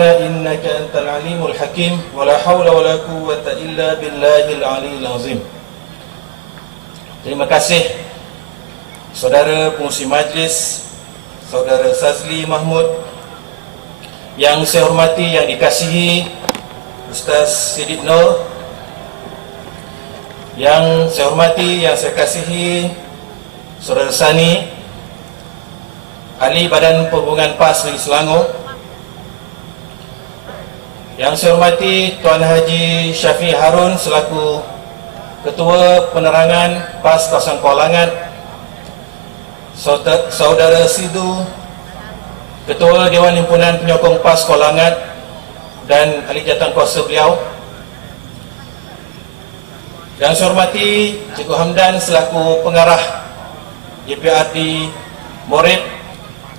Innaka antal alimul hakim wa la hawla wa la quwwata illa billahil aliyil azim. Terima kasih saudara pengurusi majlis, saudara Sazli Mahmud, yang saya hormati, yang dikasihi Ustaz Siddiq Nur, yang saya hormati, yang saya kasihi saudara Sani, Ahli Badan Perhubungan PAS Negeri Selangor, yang saya hormati Tuan Haji Syafiq Harun selaku Ketua Penerangan PAS Kawasan Kuala Langat, Saudara Sidu, Ketua Dewan Himpunan Penyokong PAS Kuala Langat dan ahli jawatankuasa beliau, yang saya hormati Cikgu Hamdan selaku Pengarah JPRD Morid,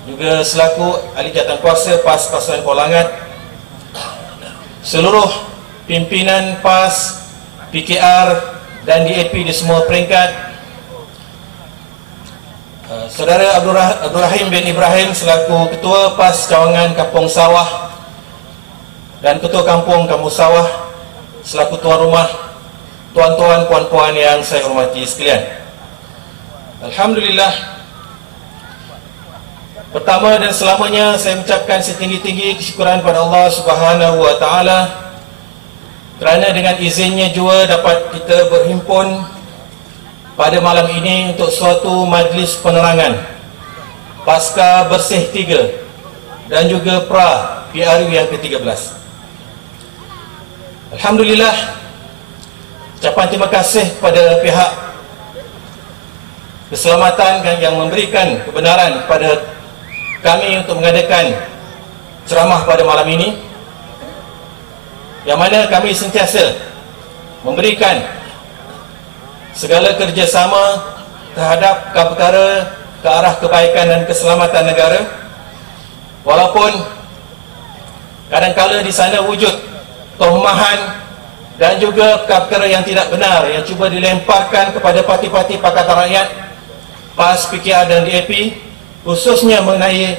juga selaku ahli jawatankuasa PAS Kawasan Kuala Langat, seluruh pimpinan PAS, PKR dan DAP di semua peringkat, Saudara Abdul Rahim bin Ibrahim selaku Ketua PAS Cawangan Kampung Sawah dan Ketua Kampung Sawah selaku tuan rumah, tuan-tuan, puan-puan yang saya hormati sekalian. Alhamdulillah, pertama dan selamanya saya mengucapkan setinggi-tinggi kesyukuran pada Allah Subhanahu wa taala kerana dengan izinnya juga dapat kita berhimpun pada malam ini untuk suatu majlis penerangan Pasca Bersih 3 dan juga Pra PRU yang ke-13. Alhamdulillah, ucapan terima kasih kepada pihak keselamatan yang memberikan kebenaran kepada kami untuk mengadakan ceramah pada malam ini, yang mana kami sentiasa memberikan segala kerjasama terhadap perkara ke arah kebaikan dan keselamatan negara, walaupun kadang-kala di sana wujud tohmahan dan juga perkara yang tidak benar yang cuba dilemparkan kepada parti-parti Pakatan Rakyat, PAS, PKR dan DAP, khususnya mengenai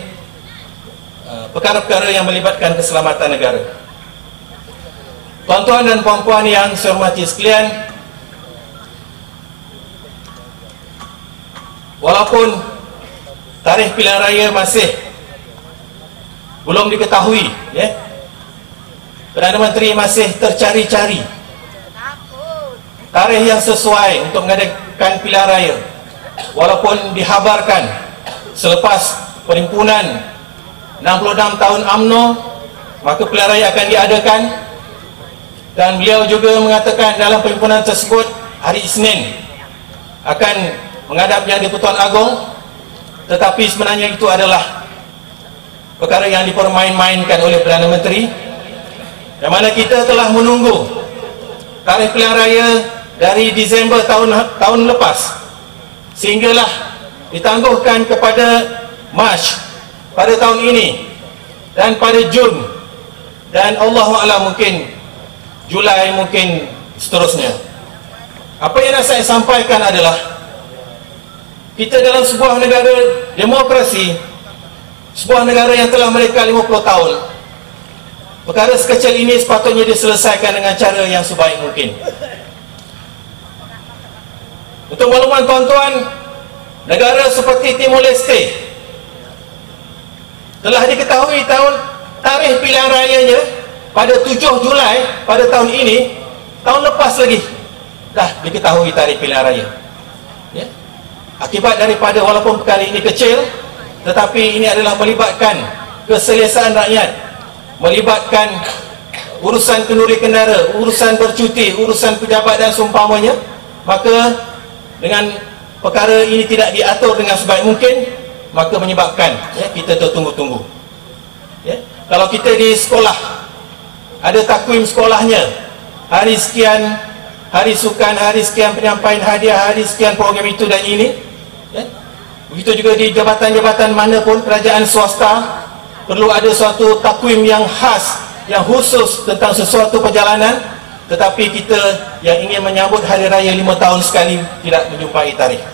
perkara-perkara yang melibatkan keselamatan negara. Tuan-tuan dan puan-puan yang saya hormati sekalian, walaupun tarikh pilihan raya masih belum diketahui, Perdana Menteri masih tercari-cari tarikh yang sesuai untuk mengadakan pilihan raya, walaupun dihabarkan selepas perhimpunan 66 tahun UMNO maka pilihan raya akan diadakan, dan beliau juga mengatakan dalam perhimpunan tersebut hari Isnin akan menghadap Yang di-Pertuan Agong, tetapi sebenarnya itu adalah perkara yang dipermain-mainkan oleh Perdana Menteri, yang mana kita telah menunggu tarikh pilihan raya dari Disember tahun lepas sehinggalah ditangguhkan kepada Mac pada tahun ini dan pada Jun, dan Allahu'alam mungkin Julai, mungkin seterusnya. Apa yang nak saya sampaikan adalah kita dalam sebuah negara demokrasi, sebuah negara yang telah mereka 50 tahun, perkara sekecil ini sepatutnya diselesaikan dengan cara yang sebaik mungkin. Untuk makluman tuan-tuan, negara seperti Timor Leste telah diketahui tarikh pilihan rayanya pada 7 Julai pada tahun ini, tahun lepas lagi dah diketahui tarikh pilihan raya. Akibat daripada walaupun perkara ini kecil, tetapi ini adalah melibatkan keselesaan rakyat, melibatkan urusan kenduri kendara, urusan bercuti, urusan pejabat dan seumpamanya, maka dengan perkara ini tidak diatur dengan sebaik mungkin, maka menyebabkan kita tertunggu-tunggu. Kalau kita di sekolah ada takwim sekolahnya, hari sekian hari sukan, hari sekian penyampaian hadiah, hari sekian program itu dan ini, begitu juga di jabatan-jabatan mana pun kerajaan swasta perlu ada suatu takwim yang khas, yang khusus tentang sesuatu perjalanan, tetapi kita yang ingin menyambut hari raya 5 tahun sekali tidak menjumpai tarikh.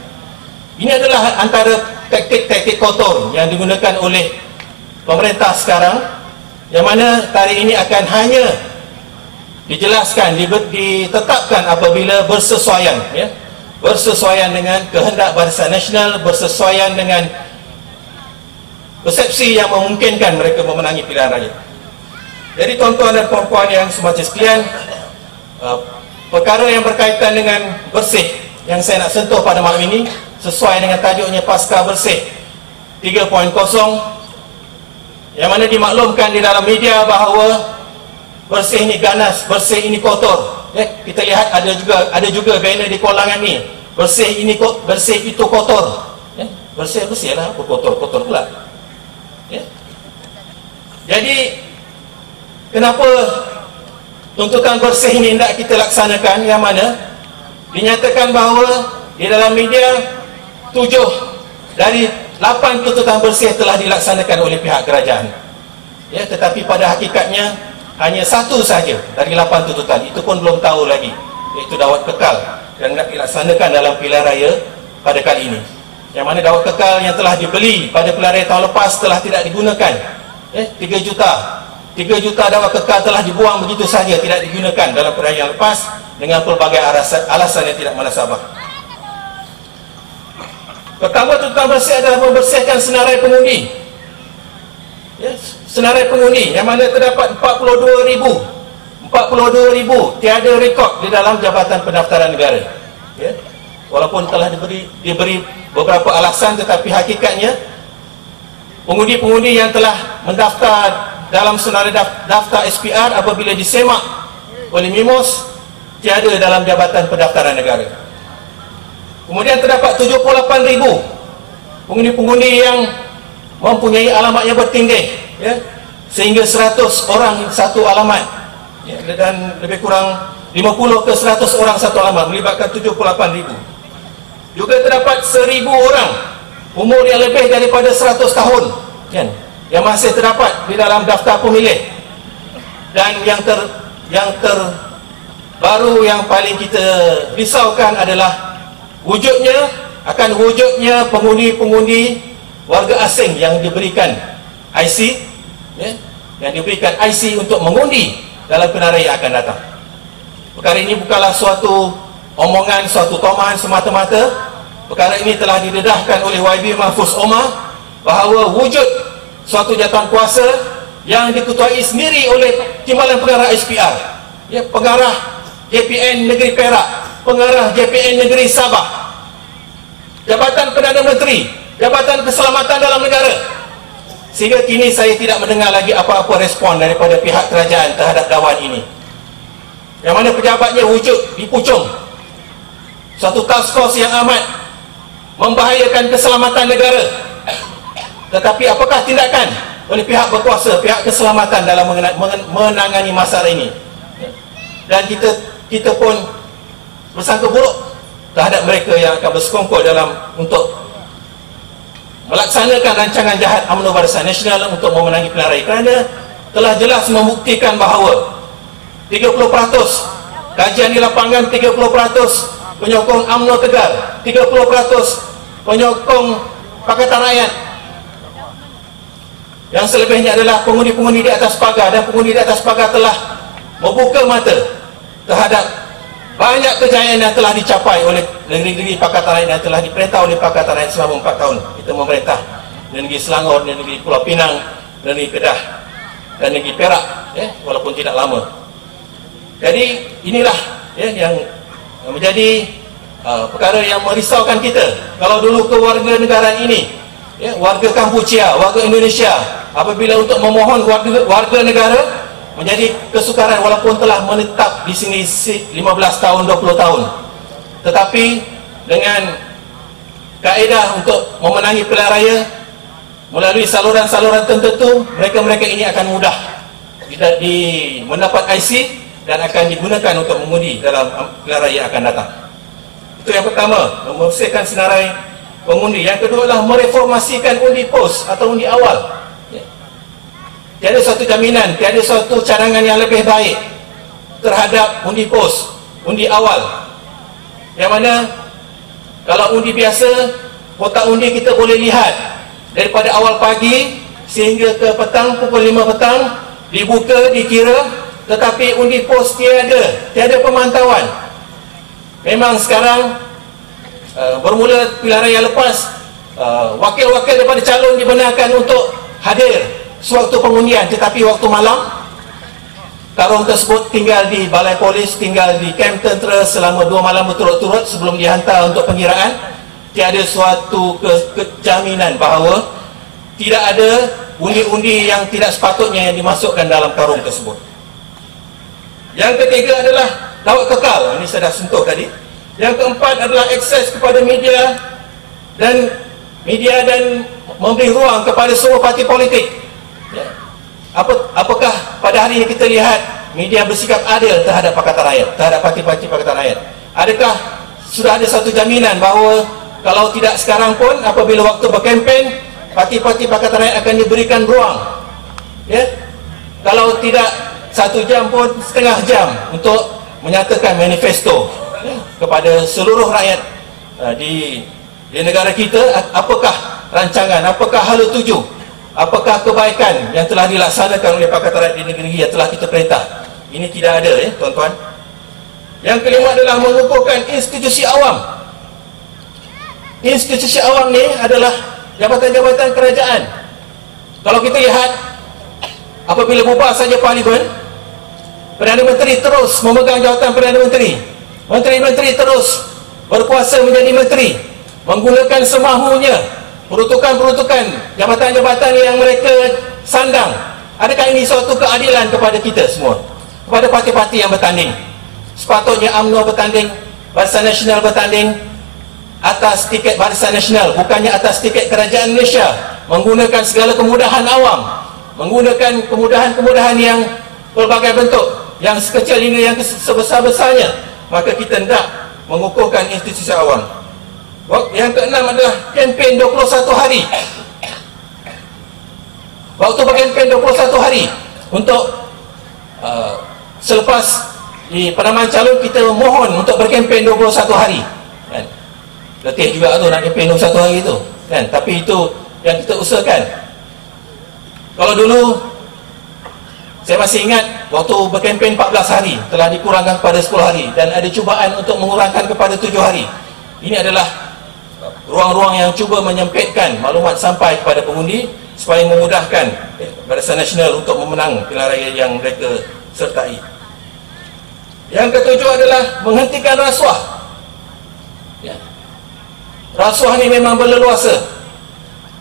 Ini adalah antara taktik-taktik kotor yang digunakan oleh pemerintah sekarang yang mana tarikh ini akan hanya dijelaskan, ditetapkan apabila bersesuaian, ya, bersesuaian dengan kehendak Barisan Nasional, bersesuaian dengan persepsi yang memungkinkan mereka memenangi pilihan raya. Jadi tuan-tuan dan puan-puan yang semacam sekalian, perkara yang berkaitan dengan bersih yang saya nak sentuh pada malam ini sesuai dengan tajuknya Pasca Bersih 3.0, yang mana dimaklumkan di dalam media bahawa bersih ini ganas, bersih ini kotor. Ya, kita lihat ada juga banner di kolangan ni, bersih ini bersih itu kotor. Ya, bersih lah, apa kotor pula. Ya. Jadi kenapa tuntutan bersih ini hendak kita laksanakan, yang mana dinyatakan bahawa di dalam media 7 dari 8 tuntutan bersih telah dilaksanakan oleh pihak kerajaan. Ya, tetapi pada hakikatnya hanya 1 sahaja dari 8 tuntutan, itu pun belum tahu lagi, iaitu dawat kekal yang nak dilaksanakan dalam pilihan raya pada kali ini. Yang mana dawat kekal yang telah dibeli pada pilihan raya tahun lepas telah tidak digunakan. 3 juta dawat kekal telah dibuang begitu sahaja, tidak digunakan dalam pilihan yang lepas dengan pelbagai alasan yang tidak munasabah. Pertama, tuntutan bersih adalah membersihkan senarai pengundi. Ya, senarai pengundi yang mana terdapat 42,000 tiada rekod di dalam Jabatan Pendaftaran Negara. Ya, walaupun telah diberi beberapa alasan, tetapi hakikatnya pengundi-pengundi yang telah mendaftar dalam senarai daftar SPR apabila disemak oleh MIMOS tiada dalam Jabatan Pendaftaran Negara. Kemudian terdapat 78,000 pengundi-pengundi yang mempunyai alamat yang bertindih, ya, sehingga 100 orang satu alamat, ya, dan lebih kurang 50 ke 100 orang satu alamat, melibatkan 78,000. Juga terdapat 1,000 orang umur yang lebih daripada 100 tahun, kan, yang masih terdapat di dalam daftar pemilih. Dan yang terbaru yang paling kita risaukan adalah wujudnya pengundi-pengundi warga asing yang diberikan IC, ya, yang diberikan IC untuk mengundi dalam pilihan raya akan datang. Perkara ini bukanlah suatu omongan, suatu tomahan semata-mata. Perkara ini telah didedahkan oleh YB Mahfuz Omar bahawa wujud suatu jawatan kuasa yang diketuai sendiri oleh Timbalan Pengarah SPR, ya, pengarah JPN Negeri Perak, pengarah JPN Negeri Sabah, Jabatan Perdana Menteri, Jabatan Keselamatan Dalam Negara. Sehingga kini saya tidak mendengar lagi apa-apa respon daripada pihak kerajaan terhadap dakwaan ini, yang mana pejabatnya wujud dipucung suatu task force yang amat membahayakan keselamatan negara. Tetapi apakah tindakan oleh pihak berkuasa, pihak keselamatan dalam menangani masalah ini? Dan kita pun bersangka buruk terhadap mereka yang akan bersekongkol dalam untuk melaksanakan rancangan jahat UMNO Barisan Nasional untuk memenangi pilihan raya, kerana telah jelas membuktikan bahawa 30% kajian di lapangan, 30% penyokong UMNO Tegal, 30% penyokong Pakatan Rakyat, yang selebihnya adalah pengundi-pengundi di atas pagar. Dan pengundi di atas pagar telah membuka mata terhadap banyak kejayaan yang telah dicapai oleh negeri-negeri Pakatan Rakyat, yang telah diperintah oleh Pakatan Rakyat selama 4 tahun kita memerintah negeri Selangor, negeri Pulau Pinang, negeri Kedah dan negeri Perak, ya, walaupun tidak lama. Jadi inilah, ya, yang menjadi perkara yang merisaukan kita. Kalau dulu kewarganegaraan ini, ya, warga Kampuchia, warga Indonesia, apabila untuk memohon warga negara menjadi kesukaran walaupun telah menetap di sini 15 tahun, 20 tahun. Tetapi dengan kaedah untuk memenangi pilihan raya melalui saluran-saluran tertentu, mereka-mereka ini akan mudah mendapat IC dan akan digunakan untuk mengundi dalam pilihan raya akan datang. Itu yang pertama, membersihkan senarai pengundi. Yang kedua adalah mereformasikan undi pos atau undi awal. Tiada suatu jaminan, tiada suatu cadangan yang lebih baik terhadap undi pos, undi awal. Yang mana kalau undi biasa, kotak undi kita boleh lihat daripada awal pagi sehingga ke petang, pukul 5 petang, dibuka, dikira, tetapi undi pos tiada pemantauan. Memang sekarang bermula pilihan raya lepas, wakil-wakil daripada calon dibenarkan untuk hadir sewaktu pengundian, tetapi waktu malam karung tersebut tinggal di balai polis, tinggal di kamp tentera selama 2 malam berturut-turut sebelum dihantar untuk pengiraan. Tiada suatu kejaminan bahawa tidak ada undi-undi yang tidak sepatutnya yang dimasukkan dalam karung tersebut. Yang ketiga adalah lawat kekal, ini saya dah sentuh tadi. Yang keempat adalah akses kepada media dan memberi ruang kepada semua parti politik. Apakah pada hari ini kita lihat media bersikap adil terhadap Pakatan Rakyat, terhadap parti-parti Pakatan Rakyat? Adakah sudah ada satu jaminan bahawa kalau tidak sekarang pun, apabila waktu berkempen, parti-parti Pakatan Rakyat akan diberikan ruang, ya? Kalau tidak 1 jam pun setengah jam untuk menyatakan manifesto, ya, kepada seluruh rakyat di negara kita. Apakah rancangan, apakah hala tuju, apakah kebaikan yang telah dilaksanakan oleh Pakatan Rakyat di negeri yang telah kita perintah. Ini tidak ada, ya tuan-tuan. Yang kelima adalah mengukuhkan institusi awam. Institusi awam ni adalah jabatan-jabatan kerajaan. Kalau kita lihat, apabila bubar saja Parlimen, Perdana Menteri terus memegang jawatan Perdana Menteri. Menteri-menteri terus berkuasa menjadi menteri, menggunakan semahunya peruntukan-peruntukan jabatan-jabatan yang mereka sandang. Adakah ini suatu keadilan kepada kita semua, kepada parti-parti yang bertanding? Sepatutnya UMNO bertanding, Barisan Nasional bertanding atas tiket Barisan Nasional, bukannya atas tiket Kerajaan Malaysia, menggunakan segala kemudahan awam, menggunakan kemudahan-kemudahan yang berbagai bentuk, yang sekecil hingga yang sebesar-besarnya. Maka kita hendak mengukuhkan institusi awam. Yang keenam adalah kempen 21 hari. Waktu berkempen 21 hari untuk selepas di penamaan calon, kita mohon untuk berkempen 21 hari, kan? Letih juga tu nak kempen 21 hari tu, kan? Tapi itu yang kita usahakan. Kalau dulu saya masih ingat waktu berkempen 14 hari telah dikurangkan kepada 10 hari, dan ada cubaan untuk mengurangkan kepada 7 hari. Ini adalah ruang-ruang yang cuba menyempitkan maklumat sampai kepada pengundi supaya memudahkan Barisan Nasional untuk memenang pilihan raya yang mereka sertai. Yang ketujuh adalah menghentikan rasuah. Ya. Rasuah ni memang berleluasa.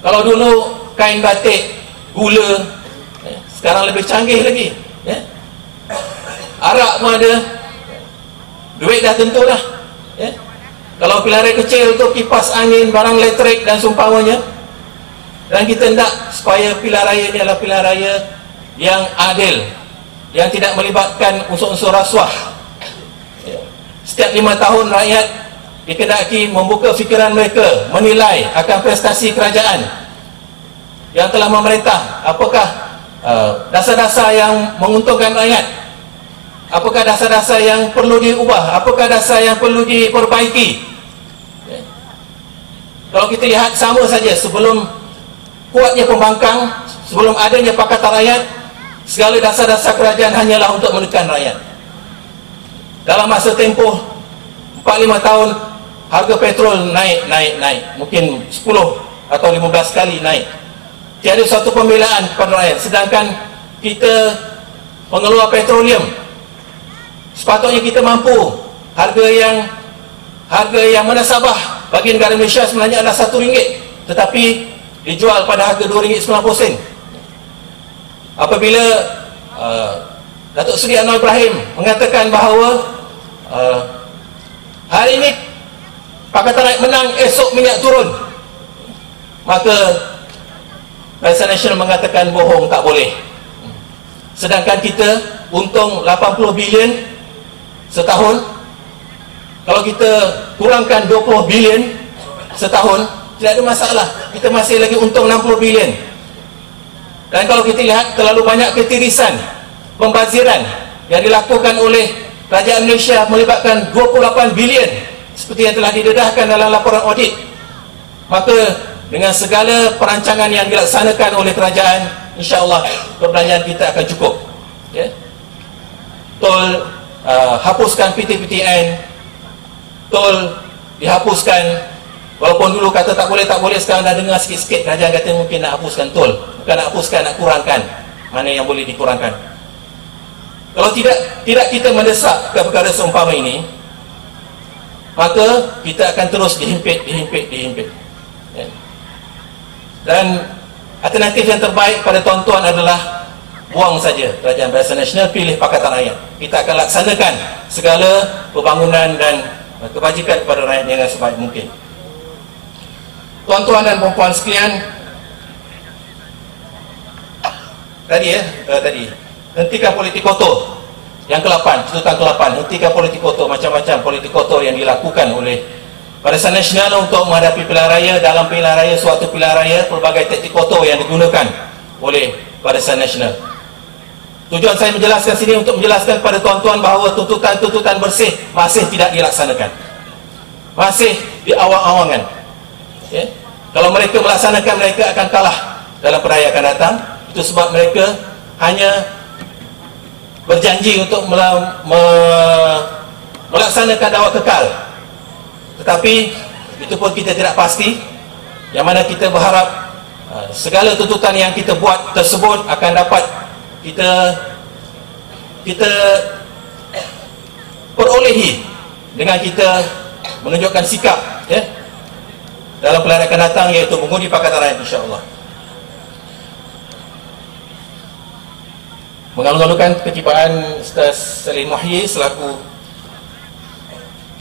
Kalau dulu kain batik, gula, ya, sekarang lebih canggih lagi, ya. Arak pun ada, duit dah tentu dah, ya. Kalau pilihan raya kecil tu kipas angin, barang elektrik dan seumpamanya. Dan kita hendak supaya pilihan raya ini adalah pilihan raya yang adil, yang tidak melibatkan unsur-unsur rasuah. Setiap 5 tahun rakyat dikehendaki membuka fikiran mereka, menilai akan prestasi kerajaan yang telah memerintah. Apakah dasar-dasar yang menguntungkan rakyat? Apakah dasar-dasar yang perlu diubah? Apakah dasar yang perlu diperbaiki? Kalau kita lihat sama saja, sebelum kuatnya pembangkang, sebelum adanya Pakatan Rakyat, segala dasar-dasar kerajaan hanyalah untuk menekan rakyat. Dalam masa tempoh 4-5 tahun, harga petrol naik. Mungkin 10 atau 15 kali naik. Tiada satu pembelaan kepada rakyat. Sedangkan kita pengeluar petroleum, sepatutnya kita mampu. Harga yang menasabah bagi negara Malaysia sebenarnya adalah RM1, tetapi dijual pada harga RM2.90. Apabila Datuk Seri Anwar Ibrahim mengatakan bahawa hari ini Pakatan Rakyat menang, esok minyak turun, maka Barisan Nasional mengatakan bohong, tak boleh. Sedangkan kita untung 80 bilion setahun. Kalau kita kurangkan 20 bilion setahun, tidak ada masalah, kita masih lagi untung 60 bilion. Dan kalau kita lihat, terlalu banyak ketirisan, pembaziran yang dilakukan oleh Kerajaan Malaysia melibatkan 28 bilion seperti yang telah didedahkan dalam laporan audit. Maka dengan segala perancangan yang dilaksanakan oleh kerajaan, insya-Allah perbelanjaan kita akan cukup. Ya. Tol hapuskan PTPTN, tol dihapuskan. Walaupun dulu kata tak boleh, sekarang dah dengar sikit-sikit kerajaan kata mungkin nak hapuskan tol. Bukan nak hapuskan, nak kurangkan. Mana yang boleh dikurangkan. Kalau tidak kita mendesak ke perkara seumpama ini, maka kita akan terus dihimpit. Ya. Dan alternatif yang terbaik pada tuan-tuan adalah buang saja Kerajaan Barisan Nasional, pilih Pakatan Rakyat. Kita akan laksanakan segala pembangunan dan kebajikan kepada rakyat dengan sebaik mungkin. Tuan-tuan dan puan-puan sekalian, tadi hentikan politik kotor. Yang ke-8, tuntutan ke-8, hentikan politik kotor. Macam-macam politik kotor yang dilakukan oleh Barisan Nasional untuk menghadapi pilihan raya. Dalam pilihan raya, suatu pilihan raya, pelbagai taktik kotor yang digunakan oleh Barisan Nasional. Tujuan saya menjelaskan sini untuk menjelaskan kepada tuan-tuan bahawa tuntutan-tuntutan bersih masih tidak dilaksanakan, masih di awang-awangan. Ya? Kalau mereka melaksanakan, mereka akan kalah dalam perayaan akan datang. Itu sebab mereka hanya berjanji untuk melaksanakan dakwah kekal, tetapi itu pun kita tidak pasti. Yang mana kita berharap segala tuntutan yang kita buat tersebut akan dapat kita perolehi dengan kita menunjukkan sikap, ya, dalam pilihan akan datang, iaitu mengundi Pakatan Rakyat, insya-Allah. Mengalu-alukan ketibaan Ustaz Salim Muhyi selaku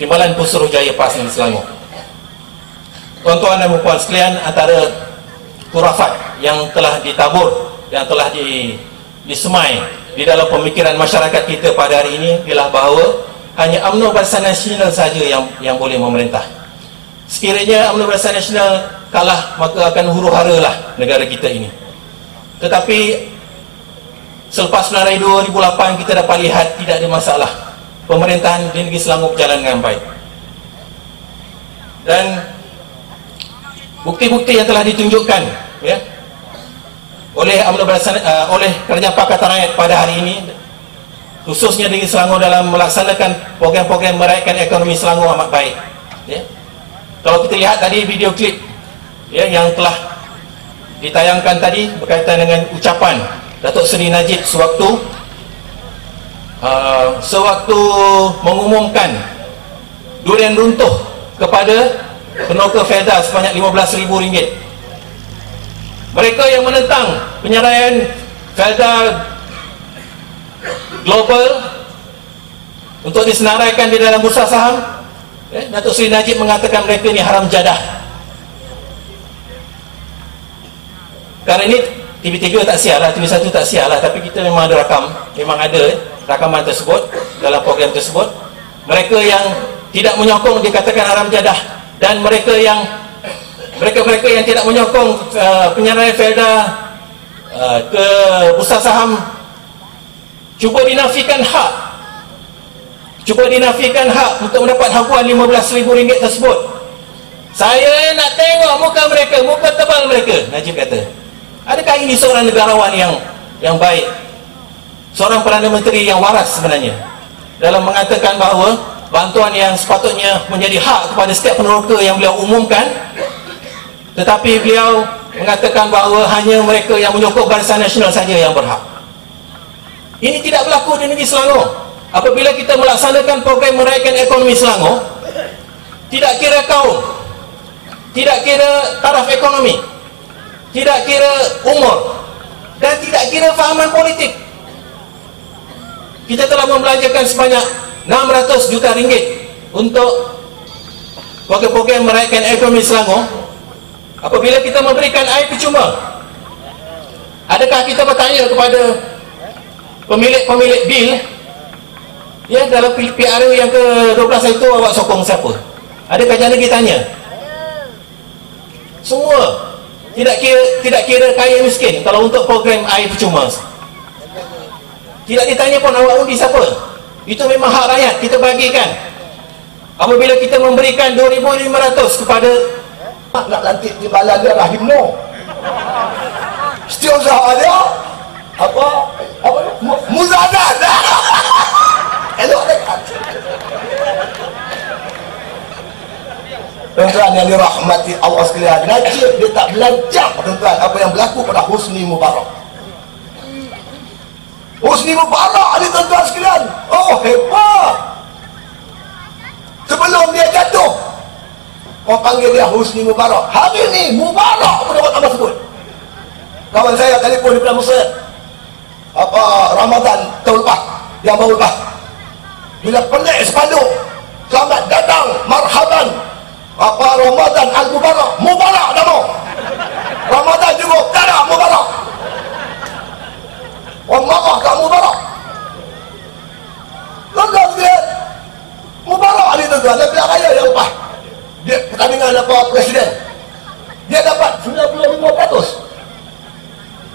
Timbalan Pusuruhjaya PAS di Selangor. Tuan-tuan dan puan sekalian, antara khurafat yang telah ditabur, yang telah disemai di dalam pemikiran masyarakat kita pada hari ini ialah bahawa hanya UMNO Barisan Nasional saja yang boleh memerintah. Sekiranya UMNO Barisan Nasional kalah, maka akan huru-hara lah negara kita ini. Tetapi selepas pilihan raya 2008, kita dapat lihat tidak ada masalah. Pemerintahan di negeri Selangor berjalan dengan baik. Dan bukti-bukti yang telah ditunjukkan, ya, oleh oleh Kerajaan Pakatan Rakyat pada hari ini, khususnya di Selangor, dalam melaksanakan program-program meraihkan ekonomi Selangor amat baik. Ya. Kalau kita lihat tadi video klip, ya, yang telah ditayangkan tadi berkaitan dengan ucapan Datuk Seri Najib sewaktu mengumumkan durian runtuh kepada penoka Felda sebanyak RM15,000. Mereka yang menentang penyeraian Felda Global untuk disenaraikan di dalam bursa saham, ya, Datuk Seri Najib mengatakan mereka ni haram jadah. Kerana ini TV3 tak sial lah, TV1 tak sial lah, tapi kita memang ada rakaman tersebut dalam program tersebut. Mereka yang tidak menyokong dikatakan haram jadah, dan mereka yang tidak menyokong penyeraian Felda ke bursa saham cuba dinafikan hak untuk mendapat habuan RM15,000 tersebut. Saya nak tengok muka mereka, muka tebal mereka, Najib kata. Adakah ini seorang negarawan yang baik, seorang Perdana Menteri yang waras sebenarnya, dalam mengatakan bahawa bantuan yang sepatutnya menjadi hak kepada setiap peneroka yang beliau umumkan, tetapi beliau mengatakan bahawa hanya mereka yang menyokong Barisan Nasional saja yang berhak. Ini tidak berlaku di negeri Selangor. Apabila kita melaksanakan program meraihkan ekonomi Selangor, tidak kira kaum, tidak kira taraf ekonomi, tidak kira umur, dan tidak kira fahaman politik, kita telah membelanjakan sebanyak RM600 juta untuk program-program meraihkan ekonomi Selangor. Apabila kita memberikan air percuma, adakah kita bertanya kepada pemilik bil, ya, dalam PRU yang ke-12 itu awak sokong siapa? Adakah jana kita tanya? Semua tidak kira kaya miskin. Kalau untuk program air percuma, tidak ditanya pun awak undi siapa. Itu memang hak rakyat, kita bagikan. Apabila kita memberikan RM2,500 kepada nak lantik di balada Rahimno, Setiausaha dia apa muzadat. Elok dekat. Tuan-tuan yang dirahmati Allah sekalian, Najib dia tak belajar tuan-tuan apa yang berlaku pada Husni Mubarak. Husni Mubarak ni tuan-tuan sekalian, oh hebat. Sebelum dia jatuh, orang panggil dia Husni Mubarak. Hari ni Mubarak pun dapat nama sebut. Kawan saya telefon di Pulau Mesir, apa Ramadan tahun lepas, yang baru lepas, bila pelik sepanduk, selamat datang, marhaban, apa Ramadan Al-Mubarak, Mubarak nama. Ramadan juga tak ada Mubarak. Orang marah kat Mubarak. Tuan-tuan sekalian, Mubarak ni tuan-tuan, dia pilihan raya yang lepas, dia pertandingan apa presiden, dia dapat 95%.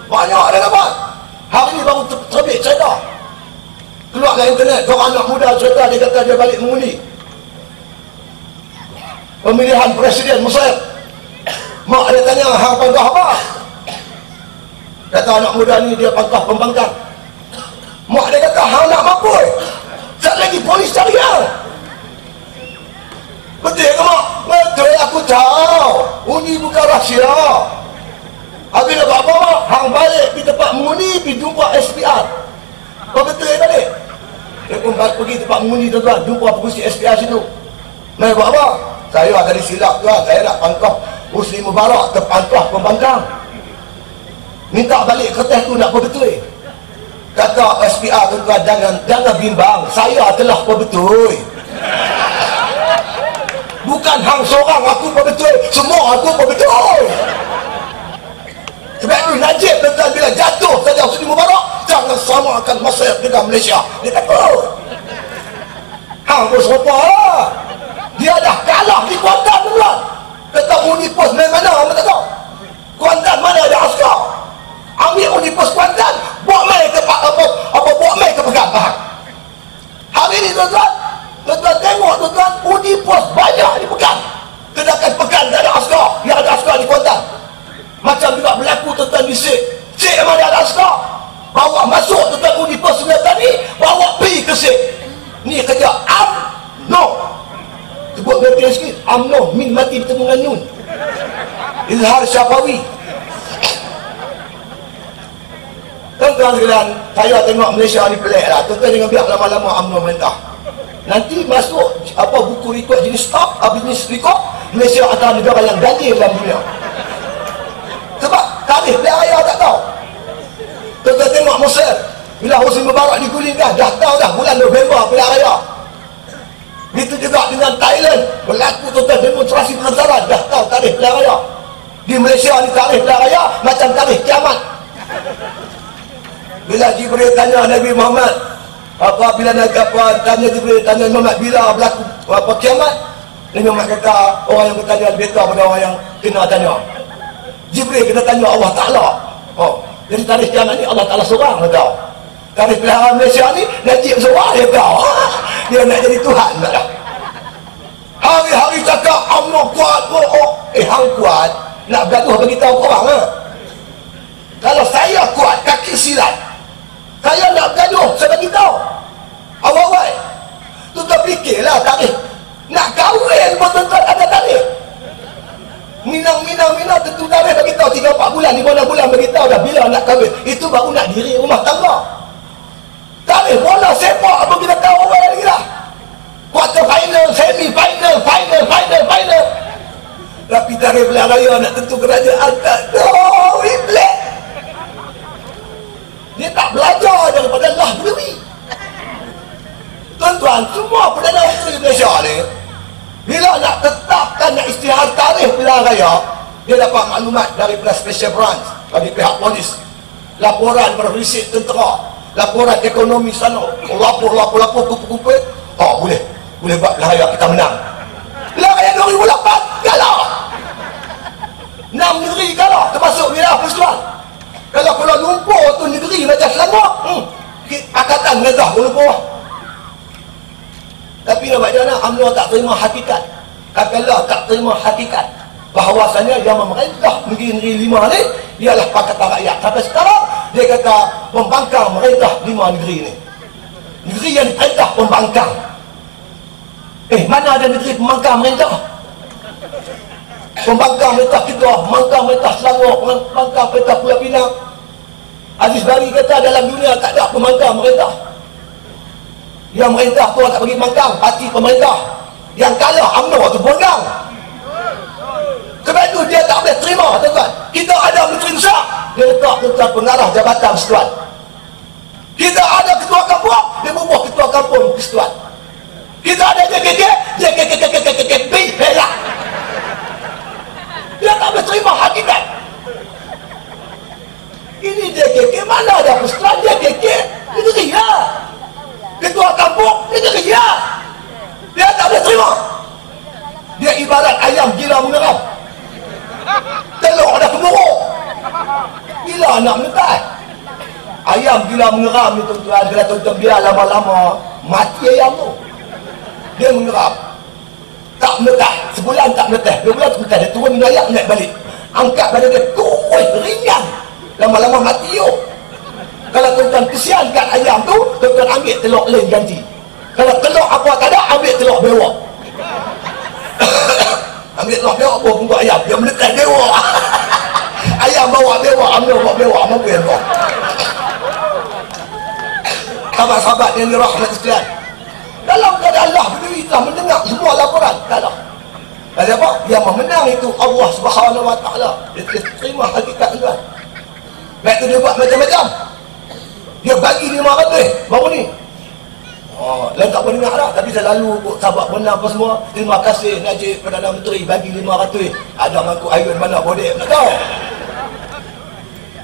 Banyak dia dapat. Hari ni baru terbit cerita, keluar dari internet, seorang anak muda cerita, dia kata dia balik mengundi pemilihan presiden Mesir. Mak dia tanya, hang pangkah apa? Kata anak muda ni dia pangkah pembangkang. Mak dia kata, hang nak mampu, sekejap lagi polis cari hang. Betul ke mak? Betul, aku tahu undi bukan rahsia. Habis nak buat apa mak? Hang balik pergi tempat mengundi, pergi jumpa SPR. Kau betul ya balik? Dia pun pergi tempat mengundi tuan-tuan, jumpa pengurusi SPR situ. Nak buat apa? Saya tadi silap tuan, saya nak pangkah Husni Mubarak, terpangkah pembangkang. Minta balik kertas tu nak perbetul. Kata SPR tuan-tuan, jangan bimbang, saya telah perbetul. Bukan hang seorang aku perbetul, semua aku perbetul. Sebab itu Najib tuan-tuan bila jatuh saja Husni Mubarak, jangan samakan Mesir dengan Malaysia. Dia kata, hang pun serupa lah. Dia dah kalah di Kuantan tuan-tuan. Kata Unipos main mana, orang tak tahu. Kuantan mana ada askar. Ambil Unipos Kuantan, buat main ke buat main ke pegang bahan. Hari ni tuan-tuan, tuan-tuan tengok tuan-tuan, Unipos banyak dipegang. Sedangkan pegang tak ada askar, yang ada askar di Kuantan. Macam juga berlaku tuan-tuan di Sik. Sik mana ada askar, bawa masuk tuan-tuan Unipos Sunatan ni, bawa pergi ke Sik. Ni kerja UMNO. Sebut berapa sikit, UMNO, min mati bertemu dengan Nun. Izhar Syafawi. Tuan-tuan sekalian, saya tengok Malaysia ni pelik lah. Tuan-tuan jangan biar lama-lama UMNO merintah. Nanti masuk apa buku rekod jenis top, bisnis rekod, Malaysia antara negara yang ganjil dalam dunia. Sebab tarikh pilihan raya tak tahu. Tuan-tuan tengok Mesir, bila Husni Mubarak digulingkan, dah tahu dah bulan November pilihan raya. Itu juga dengan Thailand, berlaku tuan-tuan demonstrasi besar-besaran, dah tahu tarikh pilihan raya. Di Malaysia ni tarikh pilihan raya macam tarikh kiamat. Bila Jibril tanya Nabi Muhammad, bila tanya Jibril tanya Muhammad bila berlaku apa kiamat, Nabi Muhammad kata orang yang bertanya lebih tahu pada orang yang kena tanya. Jibril kena tanya Allah Ta'ala. Jadi tarikh kiamat ni Allah Ta'ala seorang dia tahu. Tarikh pilihan Malaysia ni Najib seorang dia tahu. Dia nak jadi Tuhan tak dah. Hari-hari cakap UMNO kuat, hang kuat nak bergaduh beritahu orang ke? Kalau saya kuat kaki silat, saya nak bergaduh, saya bagi tahu. Awal-awal tu terfikirlah tarikh. Nak kahwin pun tuan-tuan ada tarikh. Minang tentu tarikh bagi tahu 3-4 bulan, 5-6 bulan bagi tahu dah bila nak kahwin. Itu baru nak diri rumah tangga. Tarikh bola sepak apa kita tahu awal lagi dah. Quarter final, semi final, final. Tapi tarikh pilihan raya nak tentu kerajaan tak tahu. Iblis. Dia tak belajar daripada Allah sendiri. Tuan-tuan, semua Perdana Menteri Malaysia ni bila nak tetapkan, nak isytihar tarikh pilihan raya, dia dapat maklumat daripada special branch bagi pihak polis, laporan bervisik tentera, laporan ekonomi sana, lapor kumpul. Boleh buat pilihan raya, kita menang. Pilihan raya 2008 kalah. 6 negeri kalah, termasuk wilayah Persekutuan. Kalau Kuala Lumpur tu negeri macam Selangor, Pakatan Negah Kuala Lumpur. Tapi nak buat macam mana? UMNO tak terima hakikat. Katalah tak terima hakikat bahawasanya yang memerintah negeri-negeri 5 ni ialah Pakatan Rakyat. Sampai sekarang dia kata pembangkang merintah 5 negeri ni. Negeri yang diperintah pembangkang. Mana ada negeri pembangkang merintah? Pembangkang merintah Kedah, pembangkang merintah Selangor, pembangkang merintah Pulau Pinang. Aziz Bari kata dalam dunia tak ada pembangkang merintah. Yang merintah tu tak bagi pembangkang, parti pemerintah. Yang kalah UMNO tu pembangkang. Sebab itu dia tak boleh terima, tuan-tuan. Kita ada Menteri Besar, dia letak tuan pengarah jabatan persekutuan. Kita ada ketua kampung, dia bubuh ketua kampung persekutuan. Kita ada JKK pelak. Dia tak boleh terima hakikat. Ini JKK, mana ada persekutuan JKK? Itu ria. Ketua kampung, itu ria. Dia tak boleh terima. Dia ibarat ayam gila mengeram. Telur dah keburu. Bila nak menetas? Ayam gila mengeram ni tuan-tuan. Bila tuan-tuan biar lama-lama mati ayam tu. Dia mengeram. Tak menetas. Sebulan tak menetas. 2 bulan tak menetas. Dia turun minum ayam, naik balik. Angkat badan dia. Kurus, ringan. Lama-lama mati yuk. Kalau tuan-tuan kesian kat ayam tu, tuan-tuan ambil telur lain ganti. Kalau telur apa tak ada, ambil telur bewak. Ambil telur bewak, bawa punggung ayam. Dia menetas bewak. Ayam bawa bewak, ambil bawa bewak. Mampu yang bawa. Sahabat-sahabat yang dirahmat sekalian, dalam keadaan Allah berdiri telah mendengar semua laporan. Kalah. Dan apa? Yang memenang itu Allah Subhanahu Wa Taala. Dia terima hakikat tuan. Baik tu dia buat macam-macam. Dia bagi 500 baru ni. Lain tak pernah dengar dah. Tapi saya lalu sahabat menang apa semua. Terima kasih Najib Perdana Menteri bagi 500. Ada mangkuk ayun mana bodek nak tahu.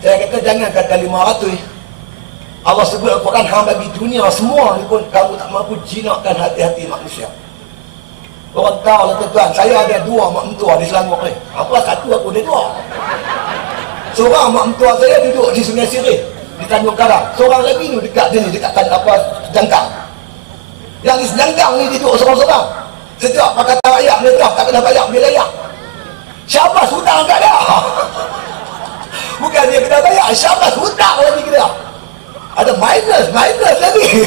Saya kata jangan kata 500. Allah sebut Al-Quran hang bagi dunia semua ni pun kamu tak mampu jinakkan hati-hati manusia. Orang tahu lah tuan-tuan, saya ada 2 mak mentua di Selangor ni. Apa satu aku ada 2. Seorang mak mentua saya duduk di Sungai Sirih di Tanjung Karang. Seorang lagi ni dekat sini, dekat apa Jangkang. Yang di Jangkang ni duduk seorang-seorang. Sejak Pakatan Rakyat merintah tak kena bayar bil layak. Siapa hutang kat dia? Bukan dia kena bayar, siapa hutang lagi ke dia? Ada minus lagi.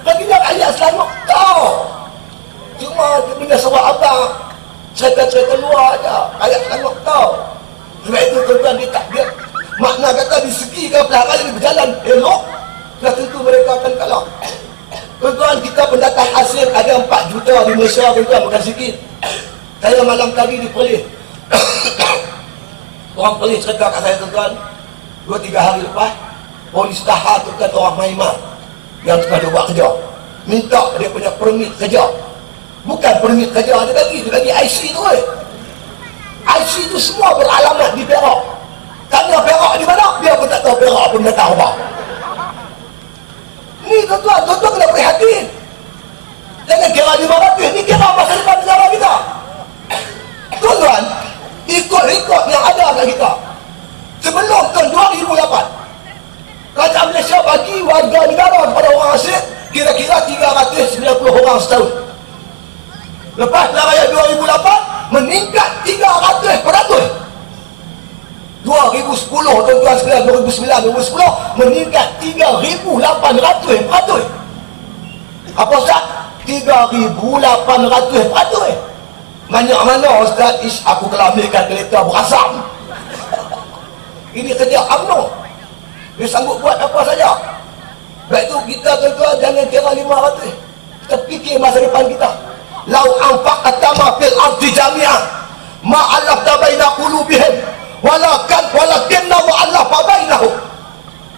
Bagi dia rakyat Selangor tahu. Cuma dia punya sebuah abang cerita-cerita luar aja. Rakyat Selangor tahu. Sebab itu tuan-tuan dia tak dia makna kata di segi ke pelakon ini berjalan elok, dah tentu mereka akan kalah. Tuan-tuan, kita pendatang asing ada 4 juta di Malaysia, tuan-tuan, bukan sikit. Saya malam tadi di Perlis. Orang Perlis cerita kat saya, tuan-tuan, 2-3 hari lepas, polis tahan tuan orang Myanmar yang tengah dia buat kerja. Minta dia punya permit kerja. Bukan permit kerja dia bagi IC tu. IC tu semua beralamat di Perak. Tanya Perak di mana? Dia pun tak tahu Perak pun tak tahu apa. Ni tuan-tuan kena prihatin. Jangan kira 500. Ni kira masa depan negara kita. Tuan-tuan, ikut rekod yang ada kat kita. Sebelum tahun 2008, kerajaan Malaysia bagi warga negara kepada orang asing kira-kira 390 orang setahun. Lepas pilihan raya 2008 meningkat 300%. 2010 tuan-tuan sekalian, 2009-2010 meningkat 3,800%. Apa Ustaz? 3,800%. Mana Ustaz? Aku kalau ambilkan kereta berasam. Ini kerja UMNO. Dia sanggup buat apa saja. Baik itu kita tuan-tuan jangan kira 500. Kita fikir masa depan kita. Lau anfaqta ma fil ardi jami'an ma alafta baina qulubihim walakinna wa'alafa bainahum.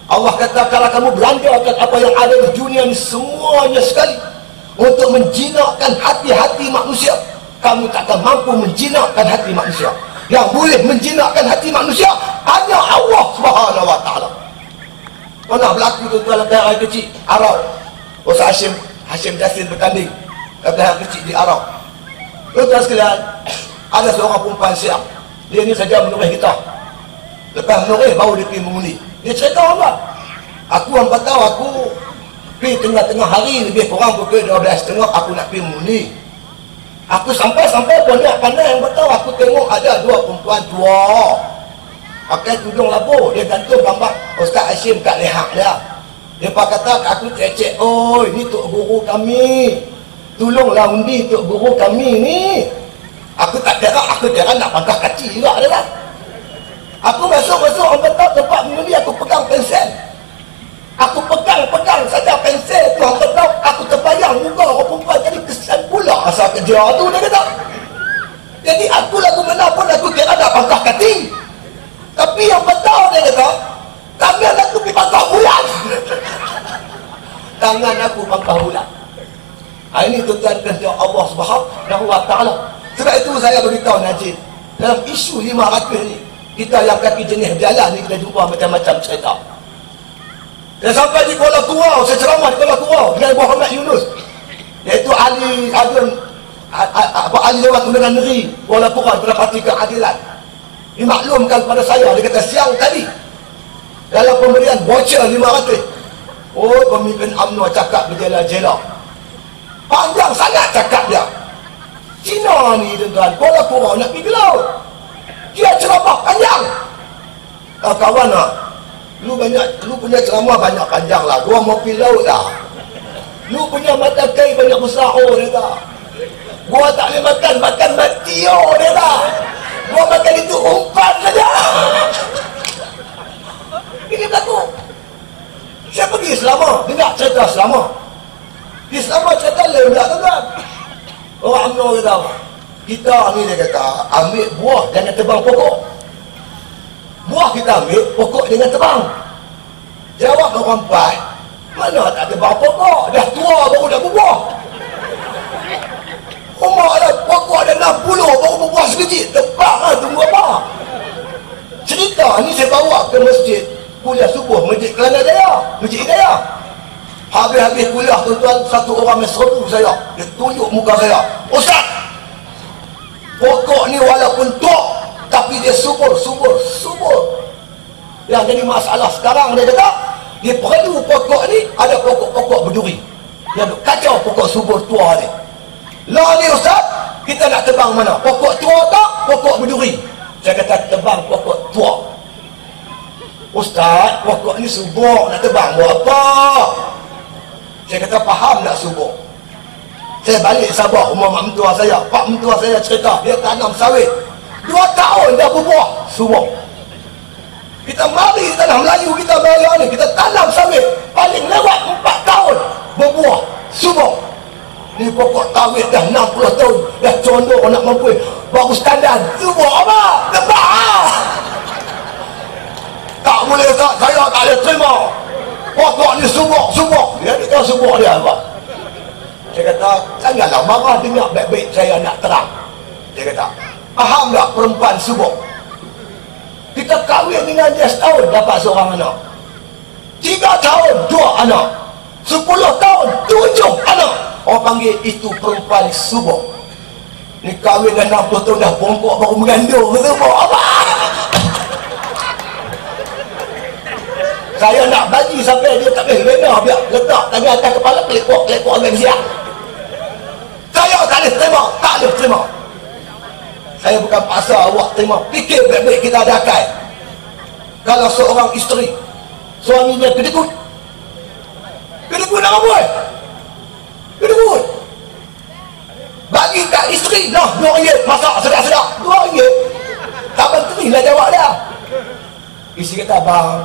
Allah kata kalau kamu belanjakan apa yang ada di dunia ini semuanya sekali untuk menjinakkan hati-hati manusia, kamu tak akan mampu menjinakkan hati manusia. Yang boleh menjinakkan hati manusia hanya Allah Subhanahu Wa Taala. Pernah berlaku tuan-tuan dalam daerah kecil Arab. Ustaz Hashim Jassin bertanding daerah kecil di Arab. Tuan-tuan sekalian, ada seorang perempuan siap. Dia ni saja menurih kita. Lepas menurih baru dia pergi mengundi. Dia cerita apa? Aku hampa tahu aku pergi tengah-tengah hari lebih kurang pukul 12.30 aku nak pergi mengundi. Aku sampai pandai yang bertahu aku tengok ada 2 perempuan tua pakai tudung labu, dia gantung gambar Ustaz Hashim kat leher dia. Dia kata kat aku, cek-cek, oi, ni tok guru kami, tolonglah undi tok guru kami ni. Aku tak kira, nak pangkah kaki juga dia lah. Aku masuk orang kata tempat mengundi, aku pegang pensel. Aku pegang saja pensel tu, orang kata aku terbayang muka orang perempuan tadi, kesian pula asal kerja tu, dia kata. Jadi aku lagu mana pun aku kira nak pangkah kaki. Tapi yang betul dia kata, tangan aku pergi pangkah bulan. Tangan aku pangkah bulan. Ini tuan-tuan kerja Allah Subhanahu Wa Taala. Sebab itu saya beritahu Najib, dalam isu 500 ni, kita yang kaki jenis jalan ni kita jumpa macam-macam cerita. Saya sampai di Kuala Kurau, saya ceramah di Kuala Kurau dengan Muhammad Yunus, iaitu ahli lewat undangan negeri Kuala Kurau pada Parti Keadilan. Dimaklumkan kepada saya, dia kata siang tadi dalam pemberian voucher 500, oh pemimpin UMNO cakap berjela-jela, panjang sangat cakap dia. Cina ni tuan-tuan, Kuala Kurau nak pergi ke laut, dia ceramah panjang. Kawan lah, lu punya ceramah banyak panjang lah, gua mau pergi laut lah. Lu punya mata kai banyak besar, oh dia tak. Gua tak boleh makan mati, oh dia tak. Gua makan itu umpan saja. Ini berlaku. Saya pergi Selama, dengar cerita Selama. Di Selama cerita lain pula tuan-tuan. Orang UMNO kata, kita ni dia kata, ambil buah jangan tebang pokok. Buah kita ambil, pokok jangan tebang. Jawab orang empat, mana tak tebang pokok, dah tua baru dah berbuah. Rumah ada pokok ada 60 baru berbuah sebiji, tebang lah, tunggu apa. Cerita ni saya bawa ke masjid kuliah subuh, Masjid Kelana Jaya, Masjid Hidayah. Habis-habis kuliah tuan-tuan, satu orang yang serbu saya, dia tunjuk muka saya, Ustaz, pokok ni walaupun tua tapi dia subur. Yang jadi masalah sekarang dia kata, dia perlu pokok ni ada pokok-pokok berduri. Dia kacau pokok subur tua ni. Lah ni Ustaz, kita nak tebang mana? Pokok tua tak? Pokok berduri. Saya kata tebang pokok tua. Ustaz, pokok ni subur, nak tebang buat apa? Saya kata faham tak subur. Saya balik Sabah, rumah mak mentua saya. Pak mentua saya cerita, dia tanam sawit 2 tahun dah berbuah subur. Kita mari di tanah Melayu kita bayar ni, kita tanam sawit paling lewat 4 tahun berbuah subur. Ni pokok sawit dah 60 tahun, dah condong nak mampu baru standar subur apa? Tebang. Tak boleh Ustaz, saya tak boleh terima. Pokok ni subur. Dia ni tahu subur dia apa? Saya kata, janganlah marah, dengar baik-baik, saya nak terang. Dia kata, faham tak perempuan subur? Kita kahwin dengan dia setahun dapat seorang anak, 3 tahun 2 anak, 10 tahun 7 anak. Orang panggil itu perempuan subur. Ni kahwin dah 60 tahun dah bongkok baru mengandung, subur apa? Saya nak bagi sampai dia tak boleh lena, biar letak tangan atas kepala, kelekok dengan siap. Saya tak boleh terima. Saya bukan paksa awak terima. Fikir baik-baik, kita ada akal. Kalau seorang isteri, suaminya kedekut nak apa? Kedekut. Bagi kat isteri, dah RM2 masak sedap-sedap. RM2. Tak penting lah jawab dia. Isteri kata, bang,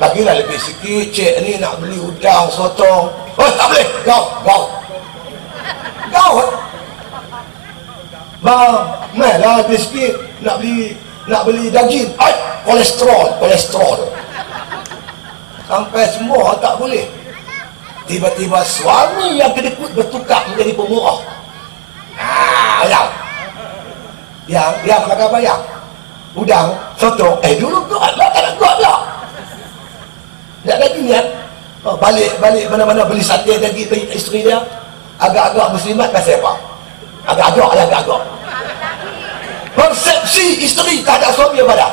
bagilah lebih sikit, cik ni nak beli udang, sotong. Oh, tak boleh. Kau. Bang, mainlah lebih sikit, nak beli daging. Ay, kolesterol. Sampai semua tak boleh. Tiba-tiba suami yang kedekut bertukar menjadi pemurah. Yang makan apa yang? Udang, sotong. Dulu kuat lah, tak nak kuat lah. Tak ada niat. Balik mana-mana beli sate daging bagi isteri dia. Agak-agak muslimat kasih apa? Agak-agak. Persepsi isteri tak ada suami apa dah?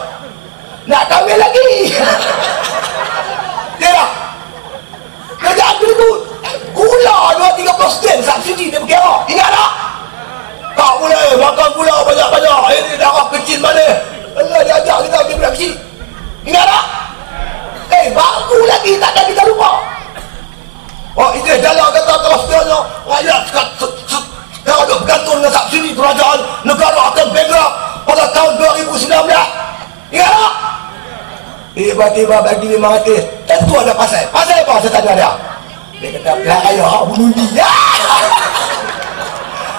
Nak kahwin lagi. Dia dah. Kerjaan kedekut. Gula 2-3% subsidi dia berkira. Ingat tak? Tak boleh makan gula banyak-banyak. Ini darah kecil mana? Allah dia ajak kita pergi budak kecil. Ingat tak? Baru lagi tak ada kita lupa. Oh, itu jalan kata terusnya rakyat sekarang duk bergantung dengan subsidi kerajaan negara akan bankrupt pada tahun 2019. Ingat tak? Tiba-tiba bagi 500. Tentu ada pasal. Pasal apa saya tanya dia? Dia kata pihak raya bunuh dia.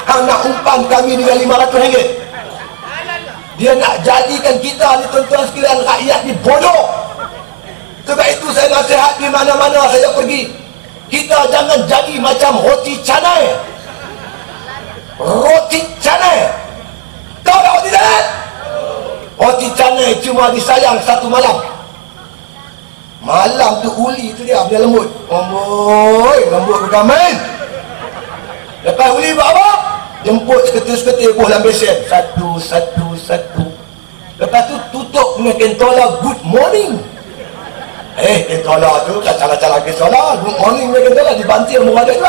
Hang nak umpan kami dengan RM500. Dia nak jadikan kita ni tuan-tuan sekalian rakyat ni bodoh. Sebab itu saya nasihat di mana-mana saya pergi, kita jangan jadi macam roti canai. Roti canai. Tahu tak roti canai? Roti canai cuma disayang satu malam. Malam tu uli tu dia punya lembut. Amboi, lembut bukan main. Lepas uli buat apa? Jemput seketul-seketul buah dalam besen. Satu. Lepas tu tutup dengan kentola good morning. Kentola tu kacang-kacang kentola good morning dengan kentola dibantir mengadak tu.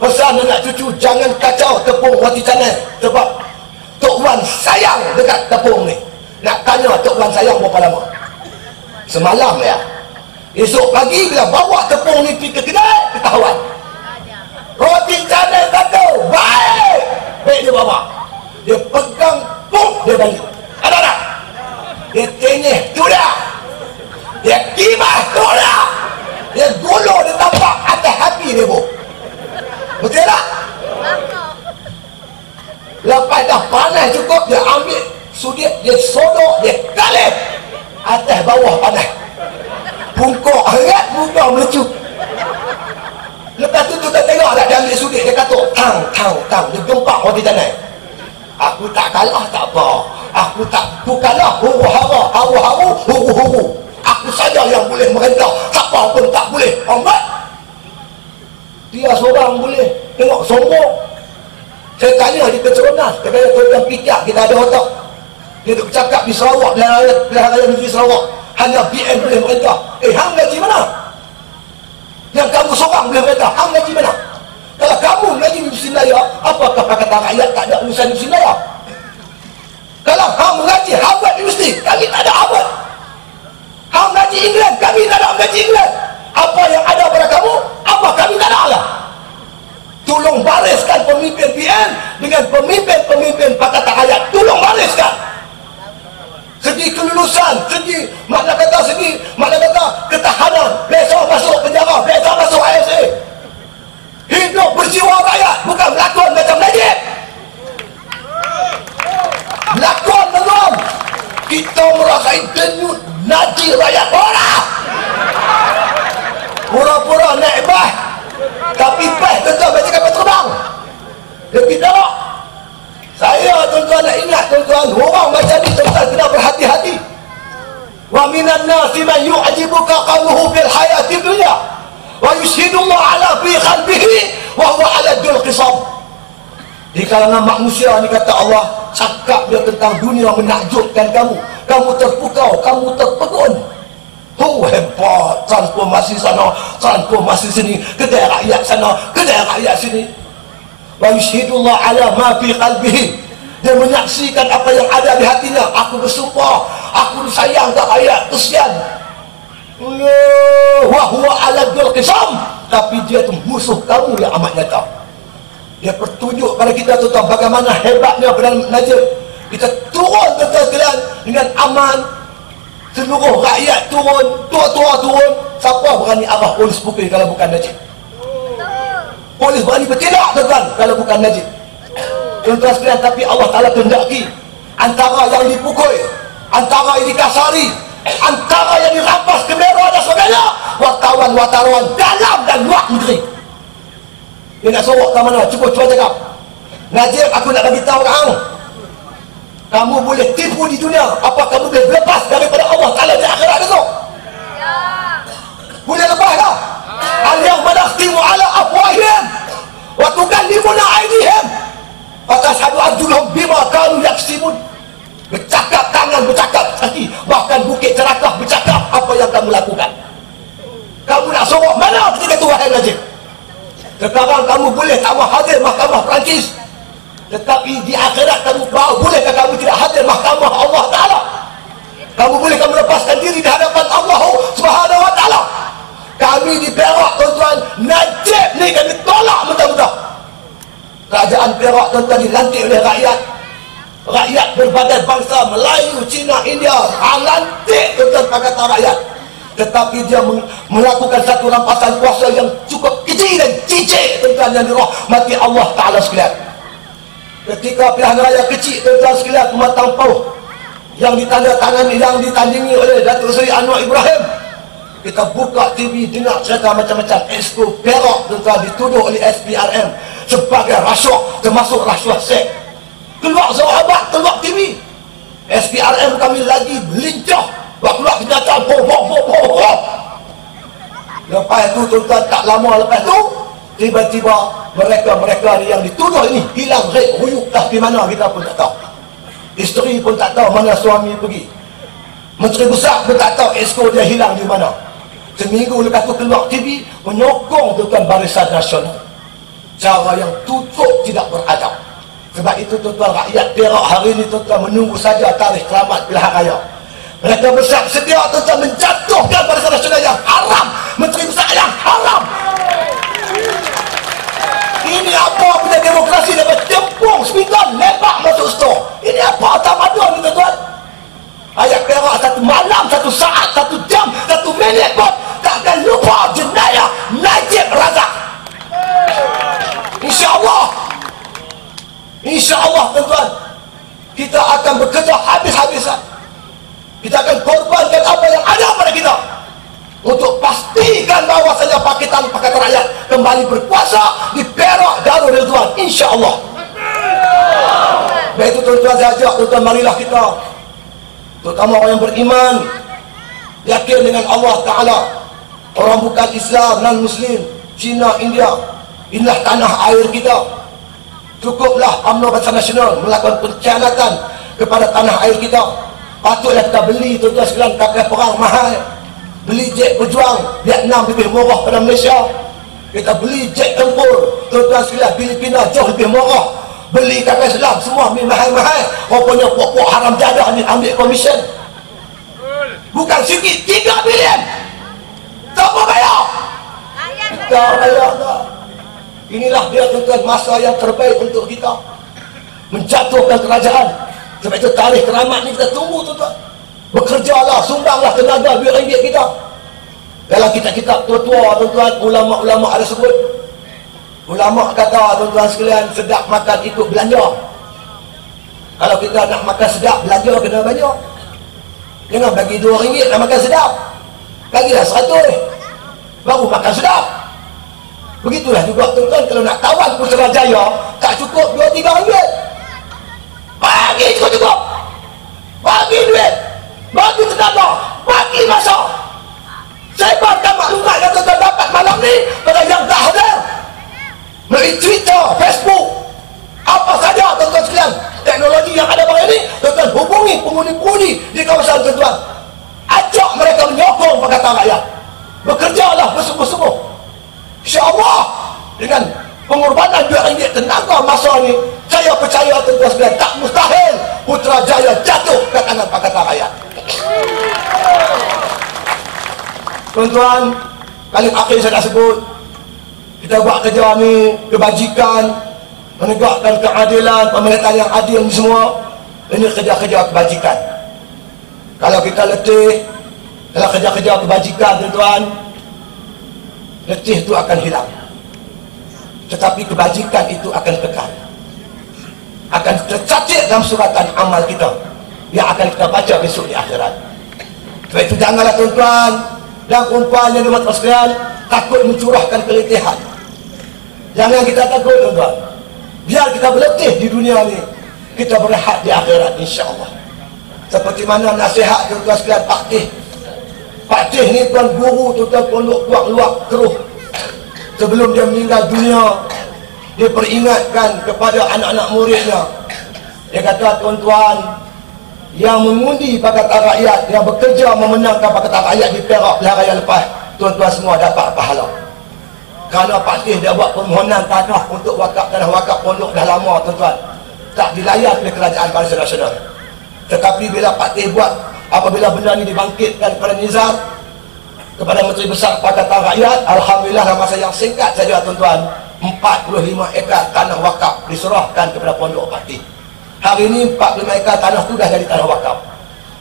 Pesan anak cucu jangan kacau tepung roti canai. Sebab Tok Wan sayang dekat tepung ni. Nak tanya Tok Wan sayang berapa lama? Semalam ya. Esok pagi bila bawa tepung ni pergi ke kedai, ketahuan roti canai satu baik. Baik dia bawa, dia pegang puk, dia balik. Ada tak? Dia tenyih tu dah, dia kibas tu dah, dia gulung, dia tampak atas hati dia bu. Betul tak? Lepas dah panas cukup, dia ambil sudiat, dia sodok, dia kalih atas bawah panas. Bungkuk hangat, bungkuk melecup. Lepas tu tak tengok tak, dia ambil sudik, dia kata tang, dia gempak roti canai. Aku tak kalah tak apa, aku kalah huru. Aku saja yang boleh merentah, siapa pun tak boleh. Amat dia seorang boleh. Tengok sombong. Saya tanya di Petronas, dia kata tuan pijak kita ada otak. Dia duk cakap di Sarawak, pilihan raya negeri Sarawak, hanya BN boleh merentah. Hang gaji mana? Yang kamu seorang boleh merentah, hang gaji mana? Kalau kamu gaji di mesin raya, apakah kata rakyat tak ada urusan di mesin raya? Kalau hang mengaji Harvard University, kami tak ada Harvard. Hang mengaji England, kami tak ada mengaji England. Apa yang ada pada kamu, apa kami tak ada lah. Tolong bariskan pemimpin BN dengan pemimpin-pemimpin Pakatan Rakyat. Tolong bariskan. Segi kelulusan, segi makna kata ketahanan, besok masuk penjara, besok masuk ISA. Hidup berjiwa rakyat, bukan berlakon macam Najib. Berlakon tuan, kita merasai denyut Najib rakyat orang. Pura-pura naik bah, tapi bah tuan-tuan macam kapal terbang. Lebih tak. Saya tuan-tuan nak ingat tuan-tuan, orang macam ni tuan-tuan kena berhati-hati. Wa minan nasi man yu'jibuka qawluhu fil hayati dunya wa yushhidullah ala fi qalbihi wa huwa ala dul qisam. Di kalangan manusia ni kata Allah, cakap dia tentang dunia menakjubkan kamu. Kamu terpukau, kamu terpegun. Hebat, transformasi sana, transformasi sini, kedai rakyat sana, kedai rakyat sini. Wa yushhidullah ala ma fi qalbihi. Dia menyaksikan apa yang ada di hatinya. Aku bersumpah, aku sayang ke rakyat, kesian. Wa huwa ala dul qisam. Tapi dia tu musuh kamu yang amat nyata. Dia pertunjuk pada kita tentang bagaimana hebatnya Perdana Najib. Kita turun tuan-tuan sekalian dengan aman. Seluruh rakyat turun, tua-tua turun. Siapa berani arah polis pukul kalau bukan Najib? Polis berani bertindak tuan-tuan kalau bukan Najib. Tuan-tuan sekalian, tapi Allah Ta'ala kehendaki antara yang dipukul, antara yang dikasari, antara yang dirampas kamera dan sebagainya, wartawan-wartawan dalam dan luar negeri. Dia nak sorok ke mana? Cuba cakap. Najib, aku nak bagi tahu kamu, kamu boleh tipu di dunia, apa kamu boleh lepas daripada Allah Ta'ala di akhirat esok? Boleh lepas tak? Al-yawma nakhtimu ala afwahihim wa tukallimuna aydihim wa tashhadu arjuluhum bima kanu yaksibun. Bercakap tangan, bercakap kaki, bahkan bukit Cerakah bercakap apa yang kamu lakukan. Kamu nak sorok mana ketika itu wahai Najib? Sekarang kamu boleh tak mau hadir mahkamah Perancis, tetapi di akhirat kamu bolehkah kamu tidak hadir mahkamah Allah Ta'ala? Kamu boleh kamu lepaskan diri di hadapan Allah Subhanahu wa taala. Kami di Perak tuan-tuan, Najib ni kami tolak mentah-mentah. Kerajaan Perak tuan-tuan dilantik oleh rakyat. Rakyat berbagai bangsa, Melayu, Cina, India, lantik tuan-tuan Pakatan Rakyat. Tetapi dia melakukan satu rampasan kuasa yang cukup keji dan cicik tuan-tuan yang dirahmati Allah Ta'ala sekalian. Ketika pilihan raya kecil tuan-tuan sekalian Pematang Pauh yang ditandatangani, yang ditandingi oleh Datuk Seri Anwar Ibrahim, kita buka TV dengar cerita macam-macam. Exco Perak tuan-tuan dituduh oleh SPRM sebagai rasuah, termasuk rasuah seks. Keluar sahabat, keluar TV, SPRM kami lagi lincah, keluar kenyataan. Lepas itu tuan-tuan, tak lama lepas itu tiba-tiba mereka ni yang dituduh ini hilang rek ruyuk dah di mana kita pun tak tahu. Isteri pun tak tahu mana suami pergi. Menteri Besar pun tak tahu exco dia hilang di mana. Seminggu lepas tu keluar TV menyokong tuan-tuan Barisan Nasional. Cara yang tutup, tidak beradab. Sebab itu tuan-tuan, rakyat Perak hari ini tuan-tuan menunggu saja tarikh keramat pilihan raya. Mereka bersiap sedia tuan-tuan menjatuhkan Barisan Nasional yang haram, Menteri Besar yang haram. Ini apa punya demokrasi dapat tempung seminggu lepak masuk store. Ini apa tamadun ni tuan-tuan? Rakyat Perak satu malam, satu saat, satu jam, satu minit pun takkan lupa jenayah Najib Razak. InsyaAllah tuan-tuan, kita akan bekerja habis-habisan. Kita akan korbankan apa yang ada pada kita untuk pastikan bahawasanya Pakatan Rakyat kembali berkuasa di Perak Darul Ridwan, insya-Allah. Baik itu tuan-tuan, saya ajak tuan-tuan, marilah kita, terutama orang yang beriman, yakin dengan Allah Ta'ala, orang bukan Islam, non-Muslim, Cina, India, inilah tanah air kita. Cukuplah UMNO Barisan Nasional melakukan pengkhianatan kepada tanah air kita. Patutlah kita beli tuan-tuan sekalian kapal perang mahal, beli jet berjuang Vietnam lebih murah pada Malaysia. Kita beli jet tempur tuan-tuan sekalian Filipina jauh lebih murah. Beli kapal selam semua mahal-mahal. Rupanya puak-puak haram jadah ni ambil komisen. Bukan sikit, 3 bilion. Siapa bayar? Kita bayar tak? Inilah dia tuan-tuan, masa yang terbaik untuk kita menjatuhkan kerajaan. Sebab itu tarikh keramat ni kita tunggu tuan-tuan. Bekerjalah, sumbanglah tenaga, duit ringgit kita. Dalam kitab-kitab tua-tua tuan-tuan, ulama-ulama ada sebut. Ulama kata tuan-tuan sekalian, sedap makan ikut belanja. Kalau kita nak makan sedap, belanja kena banyak. Jangan bagi RM2 nak makan sedap, bagilah 100 baru makan sedap. Begitulah juga tuan-tuan, kalau nak tawan Putrajaya tak cukup RM2-3, bagi cukup, bagi duit, bagi tenaga, bagi masa. Sebarkan maklumat yang tuan-tuan dapat malam ni pada yang tak hadir melalui Twitter, Facebook, apa saja tuan-tuan sekalian. Teknologi yang ada hari ini, tuan-tuan hubungi pengundi-pengundi di kawasan tuan-tuan, ajak mereka menyokong Pakatan Rakyat. Bekerjalah bersungguh-sungguh, insya-Allah. Dengan pengorbanan duit ringgit, tenaga, masa ni, saya percaya tuan-tuan sekalian, tak mustahil Putrajaya jatuh ke tangan Pakatan Rakyat. Tuan-tuan, kali akhir saya dah sebut, kita buat kerja ni kebajikan, menegakkan keadilan, pemerintahan yang adil ni semua. Ini kerja-kerja kebajikan. Kalau kita letih dalam kerja-kerja kebajikan tuan-tuan, letih itu akan hilang. Tetapi kebajikan itu akan kekal, akan tercatat dalam suratan amal kita yang akan kita baca besok di akhirat. Sebab itu janganlah tuan-tuan dan perempuan yang dimaksud sekalian takut mencurahkan keletihan. Jangan kita takut tuan-tuan. Biar kita berletih di dunia ni, kita berehat di akhirat insya-Allah. Seperti mana nasihat tuan-tuan sekalian Pak Tih ni tuan guru tuan-tuan pondok Puak Luak Keruh. Sebelum dia meninggal dunia, dia peringatkan kepada anak-anak muridnya. Dia kata, tuan-tuan yang mengundi Pakatan Rakyat, yang bekerja memenangkan Pakatan Rakyat di Perak pilihan raya lepas, tuan-tuan semua dapat pahala. Kerana Pak Tih dia buat permohonan tanah untuk wakaf, tanah wakaf pondok dah lama tuan-tuan, tak dilayan oleh Kerajaan Barisan Nasional. Tetapi bila Pak Tih buat apabila benda ini dibangkitkan kepada Nizar, kepada Menteri Besar Pakatan Rakyat, alhamdulillah dalam masa yang singkat saja tuan-tuan, 45 ekar tanah wakaf diserahkan kepada Pondok Patih. Hari ini 45 ekar tanah tu dah jadi tanah wakaf.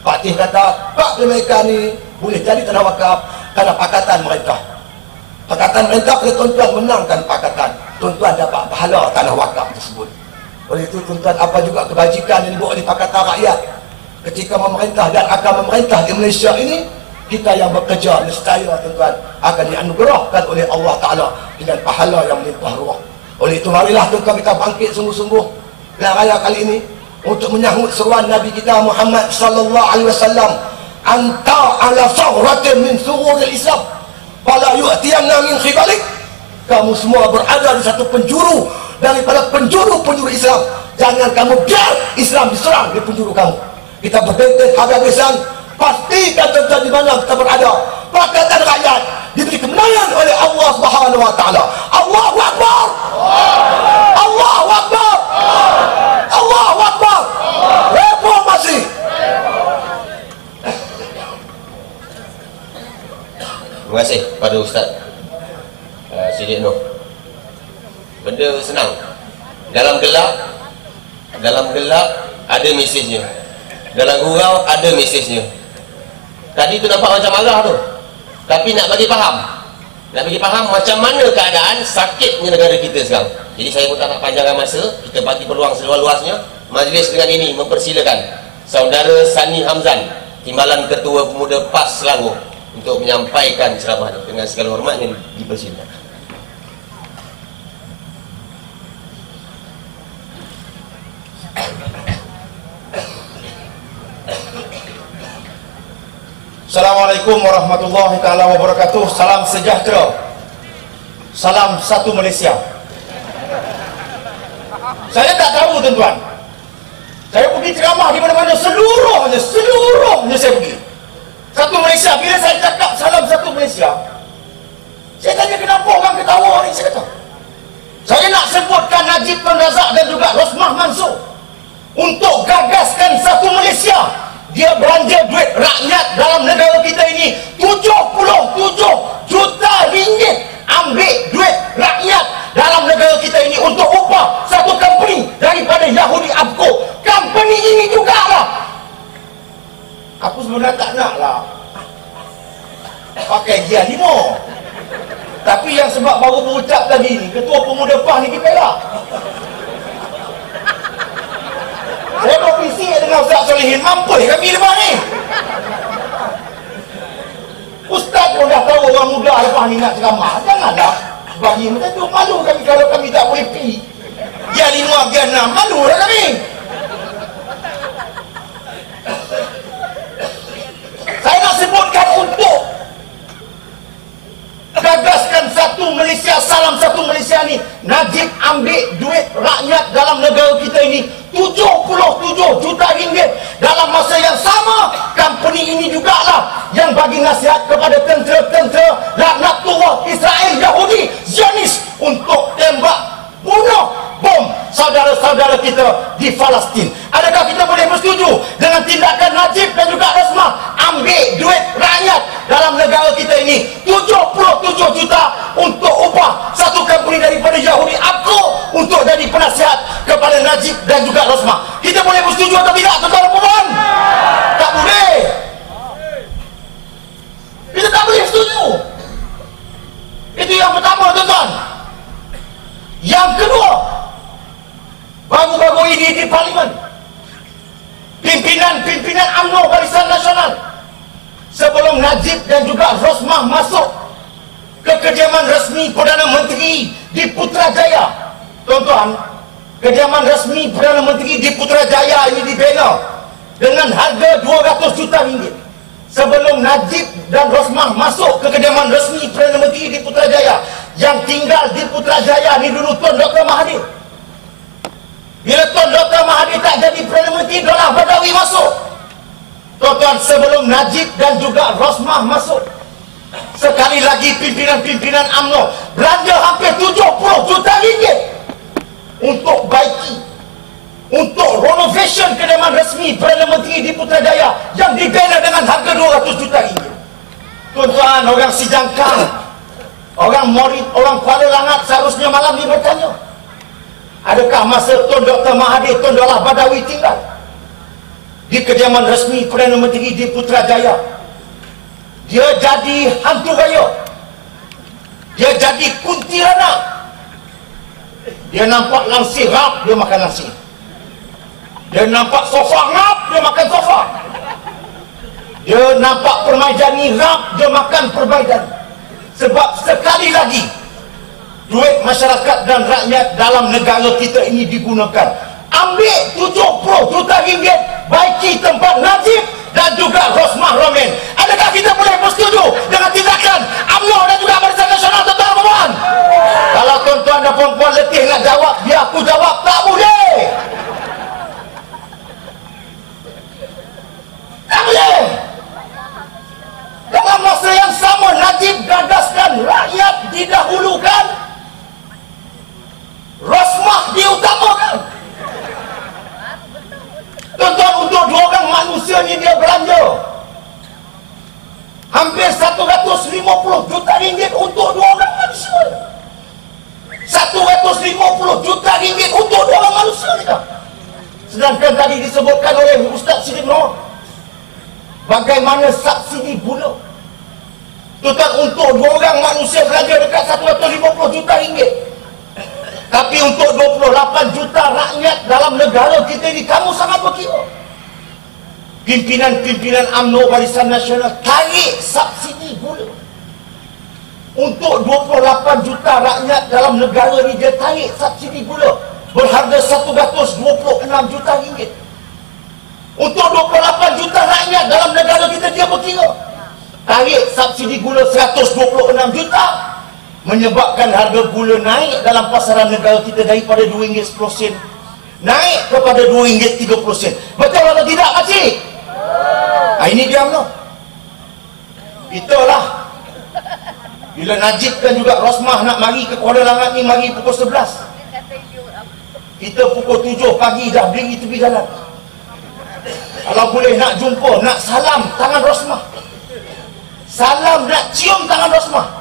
Patih kata 45 ekar ni boleh jadi tanah wakaf kerana pakatan merintah. Pakatan merintah kalau tuan-tuan menangkan pakatan, tuan-tuan dapat pahala tanah wakaf tersebut. Oleh itu tuan-tuan, apa juga kebajikan yang dibuat oleh Pakatan Rakyat ketika memerintah dan akan memerintah di Malaysia ini, kita yang bekerja nescaya tuan-tuan akan dianugerahkan oleh Allah Ta'ala dengan pahala yang melimpah ruah. Oleh itu marilah tuan-tuan kita bangkit sungguh-sungguh dalam raya kali ini untuk menyambut seruan Nabi kita Muhammad sallallahu alaihi wasallam, anta ala sawratin min sururil Islam fala yu'tiyanna min khibalik. Kamu semua berada di satu penjuru daripada penjuru-penjuru Islam. Jangan kamu biar Islam diserang di penjuru kamu. Kita berbentuk habis-habisan, pastikan tuan-tuan di mana kita berada. Pakatan Rakyat diberi kemenangan oleh Allah Subhanahu wa taala. Allahu Akbar. Allahu Akbar. Allahu Akbar. Reformasi. Terima kasih pada Ustaz Siddiq Noh. Benda senang. Dalam gelap ada mesejnya. Dalam gurau ada mesejnya. Tadi tu nampak macam marah tu, tapi nak bagi faham macam mana keadaan sakitnya negara kita sekarang. Jadi saya pun tak nak panjangkan masa, kita bagi peluang seluas-luasnya. Majlis dengan ini mempersilakan Saudara Sani Hamzan, Timbalan Ketua Pemuda PAS Selangor, untuk menyampaikan ceramahnya. Dengan segala hormatnya dipersilakan. Assalamualaikum warahmatullahi taala wabarakatuh. Salam sejahtera. Salam satu Malaysia. Saya tak tahu tuan-tuan. Saya pergi ceramah di mana-mana, seluruhnya saya pergi. Satu Malaysia. Bila saya cakap salam satu Malaysia, saya tanya kenapa orang ketawa ni. Saya kata, saya nak sebutkan Najib Tun Razak dan juga Rosmah Mansur untuk gagaskan satu Malaysia. Dia belanja duit rakyat dalam negara kita ini 77 juta ringgit. Ambil duit rakyat dalam negara kita ini untuk upah satu company daripada Yahudi Abco. Company ini jugalah. Aku sebenarnya tak nak lah pakai Gia 5, tapi yang sebab baru berucap tadi ni, Ketua Pemuda PAS ni kita lah. Saya bervisi dengan Ustaz Solihin, mampu kami lepas ni. Ustaz pun dah tahu orang muda lepas ni nak ceramah. Janganlah bagi macam tu. Malu kami kalau kami tak boleh pergi. Dia 5, dia 6, malu lah kami. Saya nak sebutkan untuk gagaskan satu Malaysia, salam satu Malaysia ni. Najib ambil duit rakyat dalam negara kita ini 77 juta ringgit. Dalam masa yang sama, company ini jugalah yang bagi nasihat kepada tentera-tentera laknatullah Israel Yahudi Zionis untuk tembak bunuh bom saudara-saudara kita di Palestin. Adakah kita boleh bersetuju dengan tindakan Najib dan juga Rosmah ambil duit rakyat dalam negara kita ini 77 juta untuk upah satu company daripada Yahudi Abco untuk jadi penasihat kepada Najib dan juga Rosmah? Kita boleh bersetuju atau tidak, tuan-tuan puan? Tak boleh. Kita tak boleh setuju. Itu yang pertama, tuan-tuan. Yang kedua, baru-baru ini di Parlimen, pimpinan UMNO Barisan Nasional, sebelum Najib dan juga Rosmah masuk ke kediaman resmi Perdana Menteri di Putrajaya. Tuan-tuan, kediaman resmi Perdana Menteri di Putrajaya ini dibina dengan harga 200 juta ringgit. Sebelum Najib dan Rosmah masuk ke kediaman resmi Perdana Menteri di Putrajaya, yang tinggal di Putrajaya ni dulu Tuan Dr. Mahathir. Bila Tuan Dr. Mahathir tak jadi Perdana Menteri, Dolah Badawi masuk. Tuan-tuan, sebelum Najib dan juga Rosmah masuk, sekali lagi pimpinan-pimpinan UMNO belanja hampir 70 juta ringgit untuk baiki untuk renovation kediaman resmi Perdana Menteri di Putrajaya yang dibina dengan harga 200 juta ringgit. Tuan-tuan, orang Si Jangkang, orang Morit, orang Kuala Langat seharusnya malam ini bertanya, adakah masa Tun Dr. Mahathir Tun Dahlah Badawi tinggal di kediaman resmi Perdana Menteri di Putrajaya? Dia jadi hantu raya, dia jadi kuntilanak, dia nampak langsir rap, dia makan langsir. Dia nampak sofa ngap, dia makan sofa. Dia nampak permaidani rap, dia makan permaidani. Sebab sekali lagi duit masyarakat dan rakyat dalam negara kita ini digunakan. Ambil 70 juta ringgit, baiki tempat Najib dan juga Rosmah Romen. Adakah kita boleh bersetuju dengan tindakan UMNO dan juga Barisan Nasional, tuan-tuan dan puan? Kalau tuan-tuan dan puan letih nak jawab, biar aku jawab, tak boleh. Tak boleh. Dalam masa yang sama, Najib gagaskan rakyat didahulukan, Rosmah diutamakan. Tuan-tuan, untuk 2 orang manusia ni dia belanja hampir 150 juta ringgit untuk 2 orang manusia. 150 juta ringgit untuk 2 orang manusia ni dah. Sedangkan tadi disebutkan oleh Ustaz Siddiq Nur, bagaimana subsidi gula. Tuan-tuan, untuk 2 orang manusia belanja dekat 150 juta ringgit. Tapi untuk 28 juta rakyat dalam negara kita ini, kamu sangat berkira. Pimpinan-pimpinan UMNO Barisan Nasional tarik subsidi gula. Untuk 28 juta rakyat dalam negara ini, dia tarik subsidi gula berharga 126 juta ringgit. Untuk 28 juta rakyat dalam negara kita, dia berkira tarik subsidi gula 126 juta, menyebabkan harga gula naik dalam pasaran negara kita daripada RM2.10 naik kepada RM2.30. Betul atau tidak, makcik? Ini dia UMNO. Itulah bila Najib dan juga Rosmah nak mari ke Kuala Langat ni, mari pukul 11. Kita pukul 7 pagi dah berdiri tepi jalan. Kalau boleh nak jumpa, nak salam tangan Rosmah, salam, nak cium tangan Rosmah,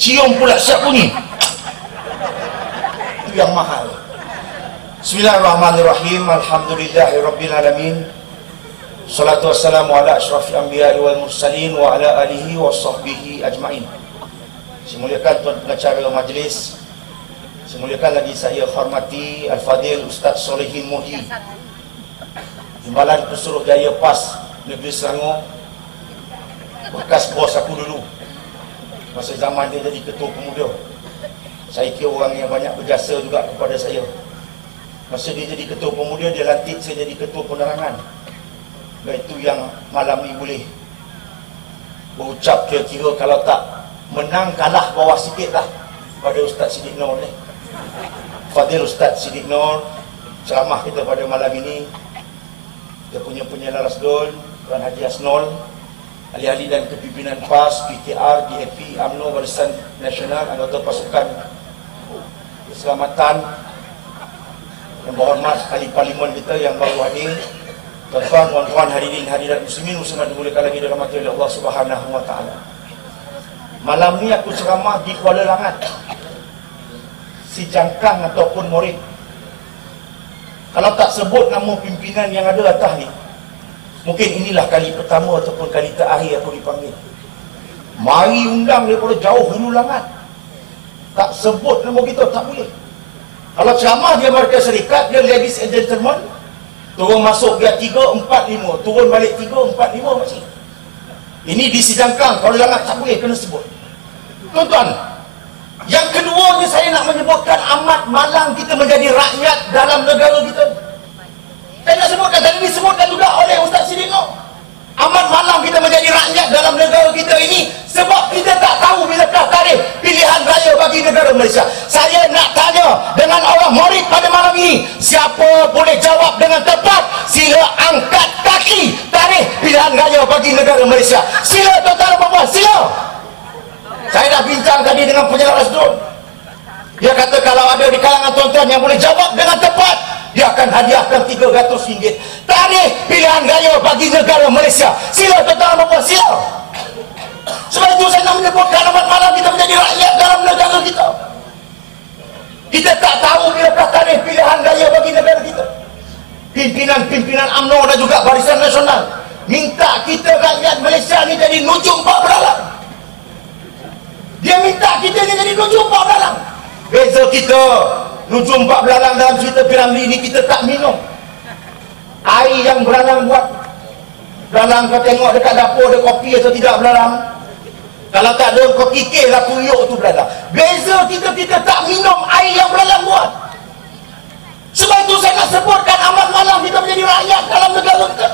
cium pula siap bunyi. Itu yang mahal. Bismillahirrahmanirrahim. Alhamdulillahirrabbilalamin. Salatu wassalamu ala asyrafil anbiya'i wal mursalin wa ala alihi wa sahbihi ajma'in. Saya muliakan tuan pengacara majlis, saya muliakan lagi saya hormati Al-Fadil Ustaz Solehin Muhyi, Timbalan Pesuruhjaya PAS Negeri Selangor, bekas bos aku dulu masa zaman dia jadi ketua pemuda. Saya kira orang yang banyak berjasa juga kepada saya. Masa dia jadi ketua pemuda, dia lantik saya jadi ketua penerangan. Itu yang malam ni boleh berucap kira-kira kalau tak menang, kalah bawah sikit lah pada Ustaz Siddiq Nur ni. Fadil Ustaz Siddiq Nur, ceramah kita pada malam ini, kita punya penyalah Rasdul, Tuan Haji Asnol, ahli-ahli dan kepimpinan PAS, PTR, DAP, UMNO, Barisan Nasional, anggota pasukan keselamatan, yang berhormat ahli parlimen kita yang baru hadir, tuan-tuan, puan-puan, hadirin hadirat muslimin muslimat dimuliakan lagi dirahmati oleh Allah Subhanahu wa taala. Malam ni aku ceramah di Kuala Langat, Si Jangkang ataupun Morit. Kalau tak sebut nama pimpinan yang ada atas ni, mungkin inilah kali pertama ataupun kali terakhir aku dipanggil. Mari undang daripada jauh hulu Langat, tak sebut nama kita, tak boleh. Kalau ceramah dia Amerika Serikat, dia ladies and gentlemen, turun masuk dia 3-4-5, turun balik 3-4-5 macam. Ini di Si Jangkang, kalau Langat tak boleh kena sebut. Tuan-tuan, yang keduanya saya nak menyebutkan amat malang kita menjadi rakyat dalam negara kita. Saya nak sebutkan, tadi disebutkan juga oleh Ustaz Siddiq Nur, amat malang kita menjadi rakyat dalam negara kita ini sebab kita tak tahu bilakah tarikh pilihan raya bagi negara Malaysia. Saya nak tanya dengan orang Morit pada malam ini, siapa boleh jawab dengan tepat, sila angkat kaki tarikh pilihan raya bagi negara Malaysia. Sila tuan-tuan dan puan-puan, sila. Saya dah bincang tadi dengan penyalah Rasdul. Dia kata kalau ada di kalangan tuan-tuan yang boleh jawab dengan tepat, dia akan hadiahkan RM300. Tarikh pilihan raya bagi negara Malaysia. Sila tuan-tuan dan puan, sila. Sebab itu saya nak menyebutkan amat malam kita menjadi rakyat dalam negara kita. Kita tak tahu bilakah tarikh pilihan raya bagi negara kita. Pimpinan-pimpinan UMNO dan juga Barisan Nasional minta kita rakyat Malaysia ni jadi nujum pak beralang. Dia minta kita ni jadi nujum pak beralang. Beza kita, nujum pak beralang dalam cerita Piramli ni kita tak minum air yang beralang buat. Beralang kau tengok dekat dapur ada kopi atau tidak beralang. Kalau tak ada kau kikirlah tuyuk tu beralang. Beza kita tak minum air yang beralang buat. Sebab itu saya nak sebutkan amat malam kita menjadi rakyat dalam negara kita.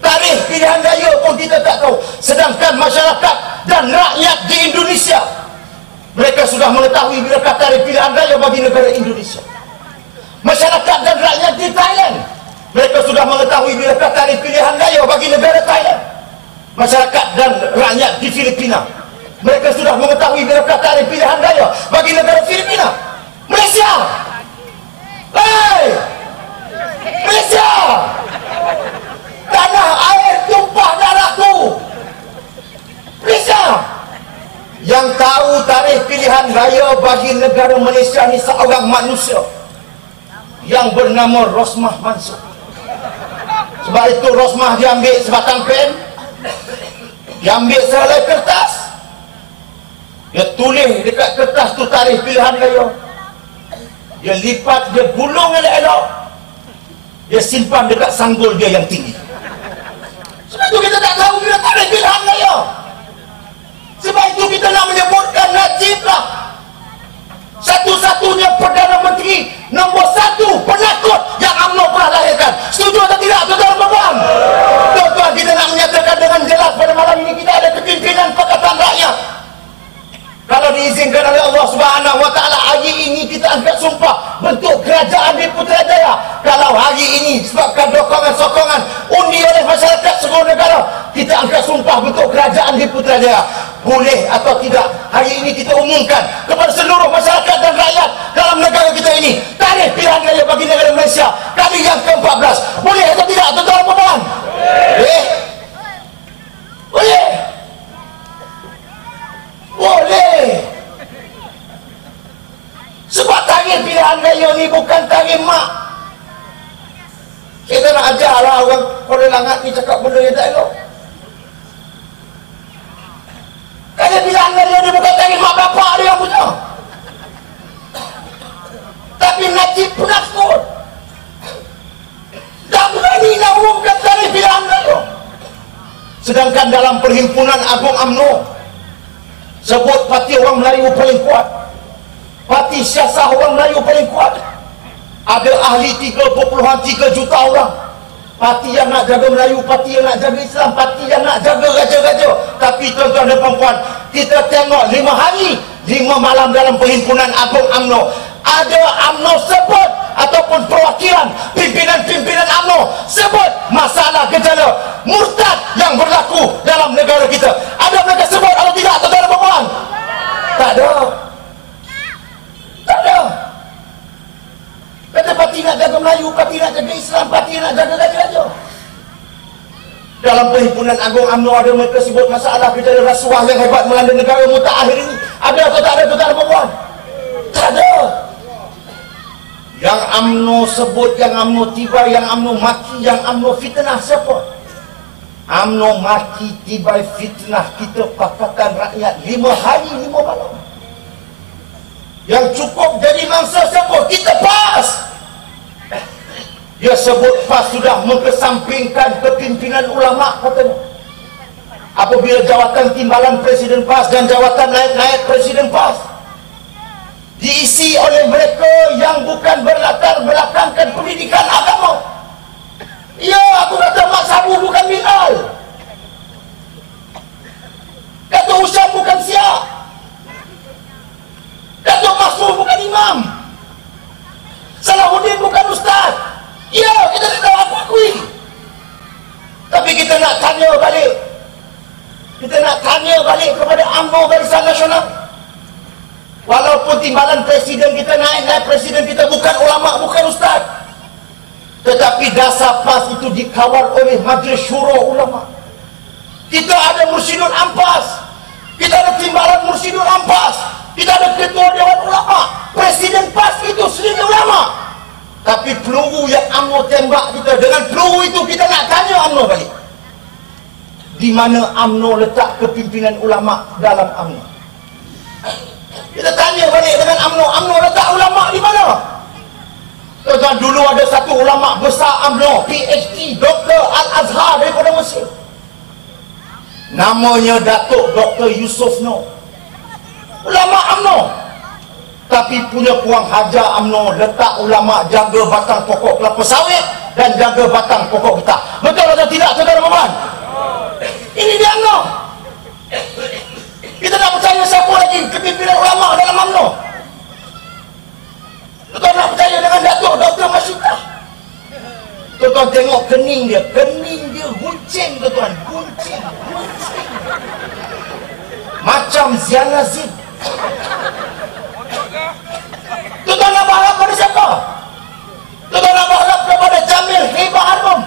Tarikh pilihan raya pun kita tak tahu. Sedangkan masyarakat dan rakyat di Indonesia, mereka sudah mengetahui bilakah tarikh pilihan raya bagi negara Indonesia. Masyarakat dan rakyat di Thailand, mereka sudah mengetahui bilakah tarikh pilihan raya bagi negara Thailand. Masyarakat dan rakyat di Filipina, mereka sudah mengetahui bilakah tarikh pilihan raya bagi negara Filipina. Malaysia, hey! Malaysia, tanah air tumpah darahku. Malaysia, yang tahu tarikh pilihan raya bagi negara Malaysia ni seorang manusia yang bernama Rosmah Mansur. Sebab itu Rosmah dia ambil sebatang pen, dia ambil sehelai kertas, dia tulis dekat kertas tu tarikh pilihan raya. Dia lipat, dia gulung elok-elok, dia simpan dekat sanggul dia yang tinggi. Sebab itu kita tak tahu bila tarikh pilihan raya. Sebab itu kita nak menyebutkan Najib lah satu-satunya Perdana Menteri nombor 1 penakut yang UMNO pernah lahirkan. Setuju atau tidak, tuan-tuan dan puan? Tuan-tuan, kita nak menyatakan dengan jelas pada malam ini kita ada kepimpinan Pakatan Rakyat. Kalau diizinkan oleh Allah Subhanahu Wa Taala, hari ini kita angkat sumpah bentuk kerajaan di Putrajaya. Kalau hari ini sebabkan sokongan undi oleh masyarakat seluruh negara, kita angkat sumpah bentuk kerajaan di Putrajaya. Boleh atau tidak, hari ini kita umumkan kepada seluruh masyarakat dan rakyat dalam negara kita ini tarikh pilihan raya bagi negara Malaysia kali yang ke-14. Boleh atau tidak, tuan-tuan dan puan? Boleh? Boleh? Boleh. Sebab tarikh pilihan raya ni bukan tarikh mak. Kita nak ajarlah orang Kuala Langat ni cakap benda yang tak elok. Tarikh pilihan raya ni bukan tarikh mak bapak dia yang punya. Tapi Najib penakut tak berani nak umumkan tarikh pilihan raya. Sedangkan dalam Perhimpunan Agung UMNO sebut parti orang Melayu paling kuat, parti siasah orang Melayu paling kuat, ada ahli 3.3 juta orang. Parti yang nak jaga Melayu, parti yang nak jaga Islam, parti yang nak jaga raja-raja. Tapi tuan-tuan dan puan-puan, kita tengok 5 hari 5 malam dalam Perhimpunan Agung UMNO, ada UMNO sebut ataupun perwakilan pimpinan-pimpinan UMNO sebut masalah gejala murtad yang berlaku dalam negara kita. Ada mereka sebut atau tidak, tuan-tuan dan puan? Tak ada. Tak ada. Kata parti nak jaga Melayu, parti nak jaga Islam, parti nak jaga raja-raja. Dalam Perhimpunan Agung UMNO ada mereka sebut masalah gejala rasuah yang hebat melanda negara mutakhir ini. Ada atau tak ada, tuan-tuan dan puan? Tak ada. Yang UMNO sebut, yang UMNO tiba, yang UMNO maki, yang UMNO fitnah siapa? UMNO maki, tiba, fitnah kita Pakatan Rakyat 5 hari 5 malam. Yang cukup jadi mangsa siapa? Kita PAS. Dia sebut PAS sudah mengesampingkan kepimpinan ulama katanya. Apabila jawatan timbalan Presiden PAS dan jawatan naik-naik Presiden PAS diisi oleh mereka yang bukan berlatar belakangkan pendidikan agama. Ya, aku kata Mak Sabu bukan Bilal, kata Usyam bukan Siap, kata Masrur bukan imam, Salahuddin bukan ustaz. Ya, kita tak tahu, aku akui. Tapi kita nak tanya balik, kita nak tanya balik kepada UMNO Barisan Nasional. Walaupun Walaupun timbalan presiden kita naik, presiden kita bukan ulama, bukan ustaz, tetapi dasar PAS itu dikawal oleh Majlis Syura Ulama. Kita ada Mursyidul Ampas, kita ada timbalan Mursyidul Ampas, kita ada ketua Dewan Ulama. Presiden PAS itu sendiri ulama. Tapi peluru yang UMNO tembak kita, dengan peluru itu kita nak tanya UMNO balik, di mana UMNO letak kepimpinan ulama dalam UMNO? Kita tanya balik dengan UMNO, UMNO letak ulama di mana? Tuan-tuan, dulu ada satu ulama besar UMNO, PhD, Dr. Al-Azhar daripada Mesir. Namanya Datuk Dr. Yusuf Noh. Ulama UMNO. Tapi punya puang hajar UMNO letak ulama jaga batang pokok kelapa sawit dan jaga batang pokok getah. Betul atau tidak, tuan-tuan? Ini dia UMNO. Kita nak percaya siapa lagi kepimpinan ulama dalam UMNO? Tuan-tuan nak percaya dengan Datuk Dr. Masyitah? Tuan-tuan tengok kening dia guncing, tuan-tuan, guncing. Macam Zianazid. Tuan-tuan nak berharap pada siapa? Tuan-tuan nak berharap kepada Jamil Hebah Harun,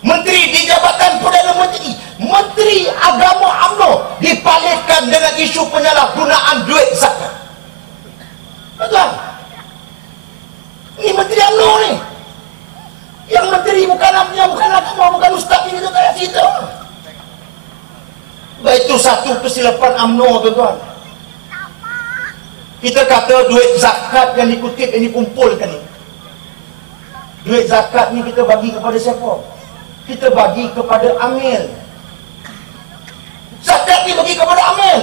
Menteri di Jabatan Perdana Menteri, Menteri Agama UMNO, dipalihkan dengan isu penyalahgunaan duit zakat. Tuan-tuan, ini Menteri UMNO ni. Yang menteri bukan agama, bukan ustaz, ini tu kayak cerita. Itu satu kesilapan UMNO, tuan-tuan. Kita kata duit zakat yang dikutip, yang dikumpulkan ni, duit zakat ni kita bagi kepada siapa? Kita bagi kepada amil. Zakat ni bagi kepada amil.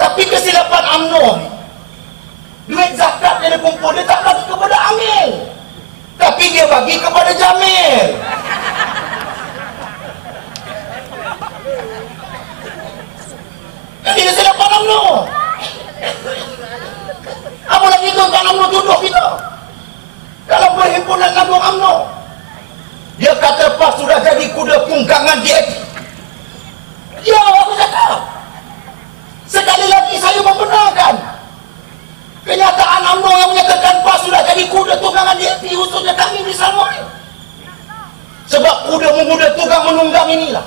Tapi kesilapan UMNO ni, duit zakat yang dikumpul dia tak bagi kepada amil, tapi dia bagi kepada Jamil. Jadi kesilapan UMNO. Apa lagi tuan-tuan UMNO tuduh kita dalam perhimpunan Agung UMNO? Dia kata PAS sudah jadi kuda tunggangan DAP. Ya, aku cakap, sekali lagi saya membenarkan kenyataan UMNO yang menyatakan PAS sudah jadi kuda tunggangan DAP, khususnya kami di Selangor. Sebab kuda-menguda tunggang menunggang inilah.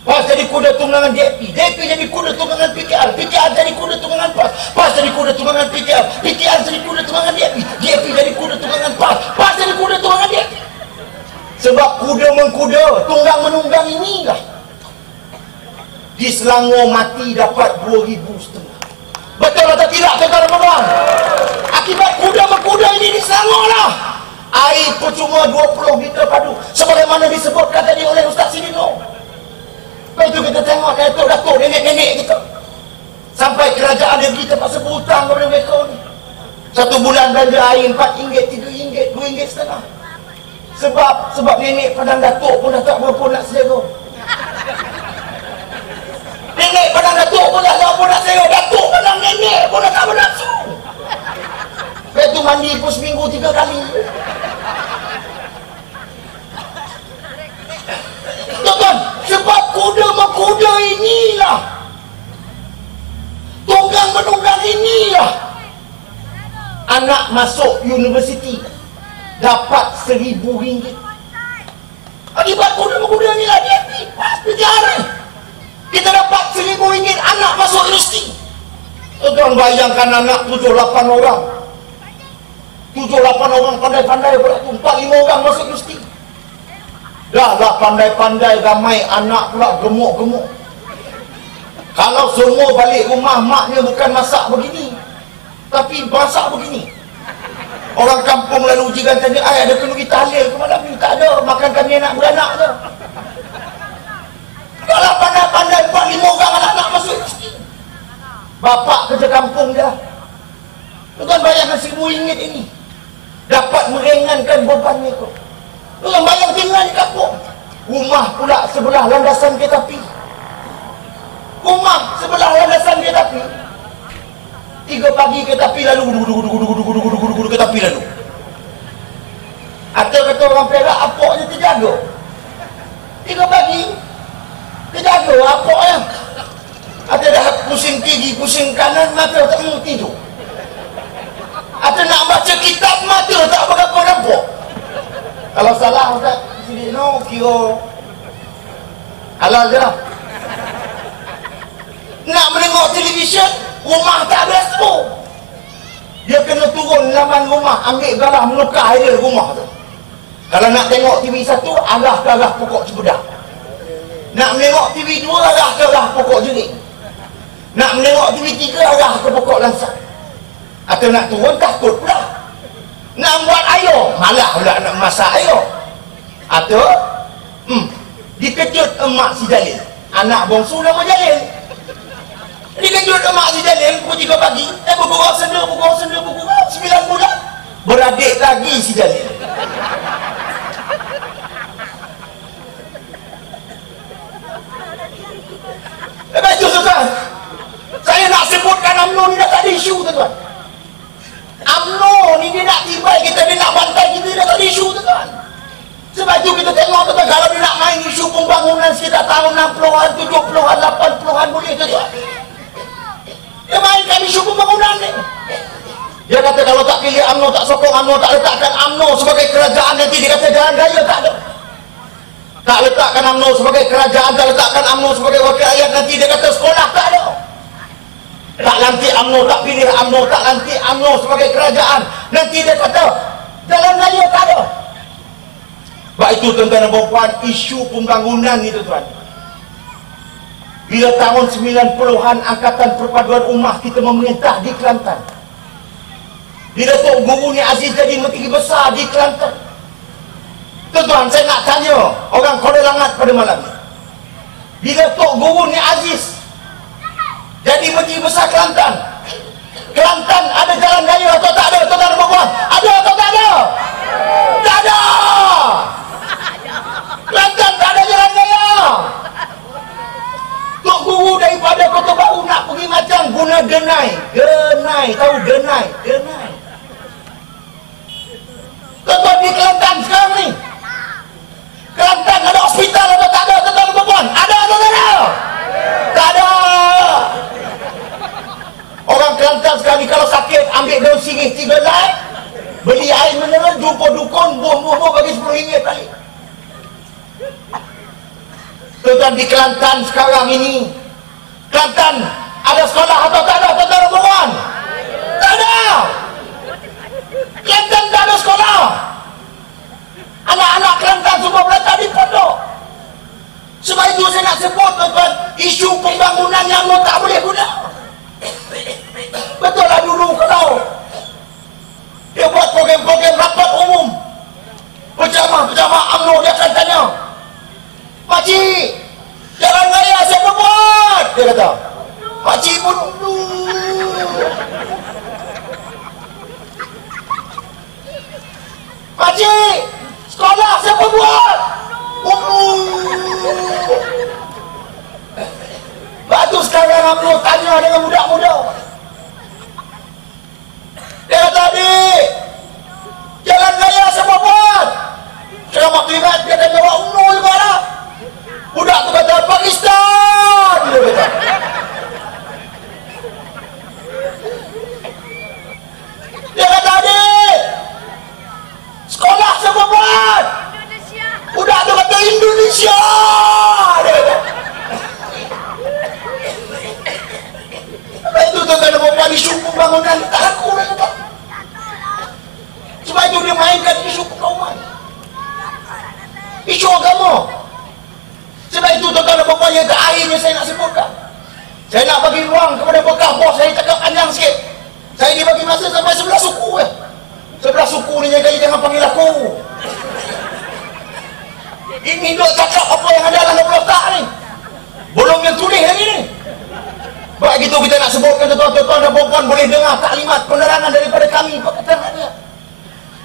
PAS jadi kuda tunggangan DAP, DAP jadi kuda tunggangan PKR, PKR jadi kuda tunggangan PAS, PAS jadi kuda tunggangan PKR, PKR jadi kuda tunggangan DAP, DAP jadi kuda tunggangan PAS, PAS jadi kuda tunggangan DAP. Sebab kuda-mengkuda, tunggang-menunggang inilah. Di Selangor mati dapat 2,500. Betul atau tidak, tuan-tuan? Akibat kuda-mengkuda ini di Selangor lah. Air percuma 20 liter padu, sebagaimana disebutkan tadi oleh Ustaz Sidino. Lepas itu kita tengok datuk-datuk, nenek-nenek kita, sampai kerajaan negeri terpaksa berhutang kepada mereka ni. Satu bulan belanja air RM4, RM3, RM2.5. Sebab nenek padang datuk pun dah tak berapa nak selera. Nenek padang datuk pun dah tak berapa nak selera. Datuk padang nenek pun dah tak bernafsu. Lepas itu mandi pun seminggu 3 kali. Tuan-tuan, sebab kuda-mengkuda inilah, tunggang-menunggang inilah, anak masuk universiti dapat RM1,000. Akibat kuda-mengkuda inilah dia penjara. Kita dapat RM1,000 anak masuk universiti. Tuan-tuan bayangkan anak 7-8 orang. 7-8 orang pandai-pandai pula tu, 4-5 orang masuk universiti. Dah pandai-pandai, ramai anak pula gemuk-gemuk. Kalau semua balik rumah, maknya bukan masak begini, tapi masak begini. Orang kampung lalu ujikan tanya, ada kenduri tahlil ke malam ni? Tak ada, makankan ni anak beranak je. Kalau pandai-pandai 4-5 orang anak-anak masuk universiti, bapak kerja kampung je. Tuan bayangkan RM1,000 ini dapat meringankan beban mereka. Tuan bayang tinggal di kampung, rumah pula sebelah landasan kereta api. Rumah sebelah landasan kereta api. 3 pagi kereta api lalu, kereta api lalu. Atau kata orang Perak, apoknya terjaga. 3 pagi terjaga apoknya. Atau dah pusing kiri, pusing kanan, mata tak mau tidur. Atau nak baca kitab, mata tak berapa nampak. Kalau salah Ustaz Sidik no, kira halal je lah. Nak menengok televisyen, rumah tak ada semua. Dia kena turun laman rumah, ambil garah menukar air rumah tu. Kalau nak tengok TV 1, arah ke arah pokok cempedak. Nak menengok TV 2, arah ke arah pokok jerik. Nak menengok TV 3, arah ke pokok langsat. Atau nak turun, takut pula. Nak buat air, malah pula nak masak air. Atau dikejut emak si Jalil, anak bongsu nama Jalil. Dikejut emak si Jalil pukul 3 pagi, bergurau senda, bergurau 9 bulan. Beradik lagi si Jalil. Itu tuan, saya nak sebutkan UMNO ni dah tak ada isu tuan. UMNO ni dia nak tibai kita, dia nak bantai kita, dia dah tak ada isu tuan. Sebab itu kita tengok tuan, kalau dia nak main isu pembangunan sekitar tahun 60-an, 70-an, 80-an boleh tuan. Dia mainkan isu pembangunan ni. Dia kata kalau tak pilih UMNO, tak sokong UMNO, tak letakkan UMNO sebagai kerajaan, nanti dia kata jalan raya tak ada. Tak letakkan UMNO sebagai kerajaan, tak letakkan UMNO sebagai wakil rakyat, nanti dia kata sekolah tak ada. Tak lantik UMNO, tak pilih UMNO, tak lantik UMNO sebagai kerajaan, nanti dia kata jalan raya tak ada. Sebab itu tuan-tuan dan puan, isu pembangunan ni tuan. Bila tahun 90-an Angkatan Perpaduan Ummah kita memerintah di Kelantan, bila Tok Guru ni Aziz jadi Menteri Besar di Kelantan, tuan-tuan, saya nak tanya orang Kuala Langat pada malam ni, bila Tok Guru ni Aziz jadi Menteri Besar Kelantan, Kelantan ada jalan raya atau tak ada tuan-tuan dan puan? Ada atau tak ada? Tak ada. Kelantan tak ada jalan raya. Tok Guru daripada Kota Baru nak pergi Macang guna genai. Genai, tahu genai? Genai. Tuan-tuan, di Kelantan sekarang ni, Kelantan ada hospital atau tak ada tuan-tuan dan puan? Ada atau tak ada? Tak ada. Orang Kelantan sekarang ni kalau sakit ambil daun sirih 3 helai, beli air mineral, jumpa dukun, buh bagi RM10 kali. Tuan-tuan, di Kelantan sekarang ini, Kelantan ada sekolah atau tak ada tuan-tuan dan puan? Tak ada. Kelantan tak ada sekolah. Anak-anak Kelantan semua belajar di pondok. Sebab itu saya nak sebut tuan-tuan, isu pembangunan yang tak boleh guna. Betul lah dulu kalau dia buat program-program rapat umum, penjamah UMNO dia akan tanya, "Pakcik, jalan raya siapa buat?" Dia kata, "Pakcik pun dulu." "Pakcik, sekolah siapa buat?" "Dulu." Lepas tu sekarang UMNO tanya dengan budak-budak. Dia kata, "Adik, jalan raya siapa buat?" Sekarang waktu ingat dia dah jawab UMNO juga lah. Budak tu kata, "Pakistan." Dia kata. Dia kata, "Adik, sekolah siapa buat?" Budak tu kata, "Indonesia." Dia kata. Sebab itu tuan-tuan dan puan, isu pembangunan tak laku dia kata. Sebab itu dia mainkan isu perkauman, isu agama. Sebab itu tuan-tuan dan puan, yang terakhirnya saya nak sebutkan, saya nak bagi ruang kepada bekas bos saya cakap panjang sikit. Saya dibagi masa sampai 11 suku 11 suku ni jangan panggil aku. Ini duk cakap apa yang ada dalam otak ni, belum yang tulis lagi ni. Sebab itu kita nak sebutkan tuan-tuan dan puan boleh dengar taklimat penerangan daripada kami Pakatan Rakyat.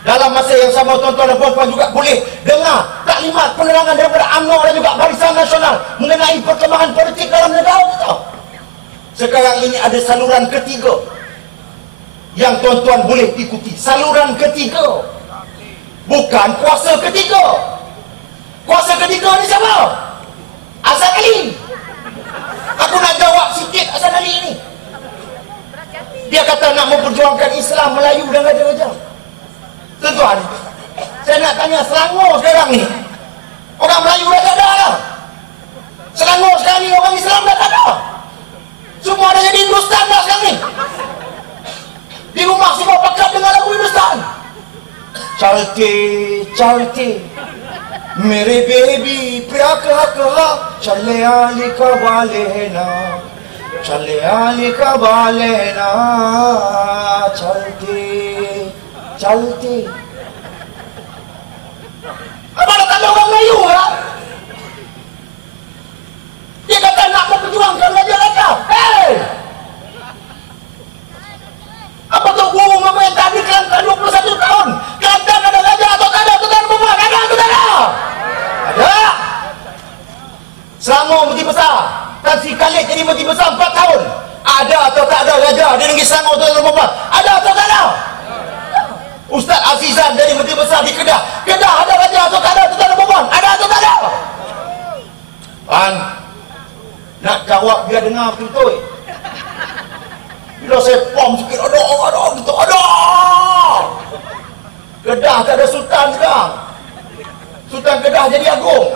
Dalam masa yang sama tuan-tuan dan puan juga boleh dengar taklimat penerangan daripada UMNO dan juga Barisan Nasional mengenai perkembangan politik dalam negara kita. Sekarang ini ada saluran ketiga yang tuan-tuan boleh ikuti. Saluran ketiga, bukan kuasa ketiga. Kuasa ketiga ni siapa? Azad Ali. Aku nak jawab sikit Hasan Ali ini. Dia kata nak memperjuangkan Islam Melayu dan raja-raja. Tuan-tuan, saya nak tanya, Selangor sekarang ni orang Melayu dah tak ada lah. Selangor sekarang ni orang Islam dah tak ada. Semua dah jadi Hindustan dah sekarang ni. Di rumah semua pakat dengan lagu Hindustan. Chalte, chalte, mere baby pyar kha, chale ali ka balena, chale ali ka balena, chalte, chalte. Apa nak tanya orang Melayu lah? Dia kata nak memperjuangkan raja-raja. Hei! Apa tu guru memerintah di Kelantan 21 tahun? Kelantan ada raja atau tak ada? Tuan Muhammad, ada atau tak ada? Ada. Selangor Menteri Besar, Tan Sri Khalid jadi Menteri Besar 4 tahun. Ada atau tak ada raja di negeri Selangor, Tuan Muhammad? Ada atau tak ada? Ustaz Azizan jadi Menteri Besar di Kedah. Kedah ada raja atau tak ada? Tuan Muhammad? Ada atau tak ada? Pan, nak jawab biar dengar betul-betul. Bila saya pom sikit, ada gitu, ada. Kedah tak ada sultan sekarang. Sultan Kedah jadi agung.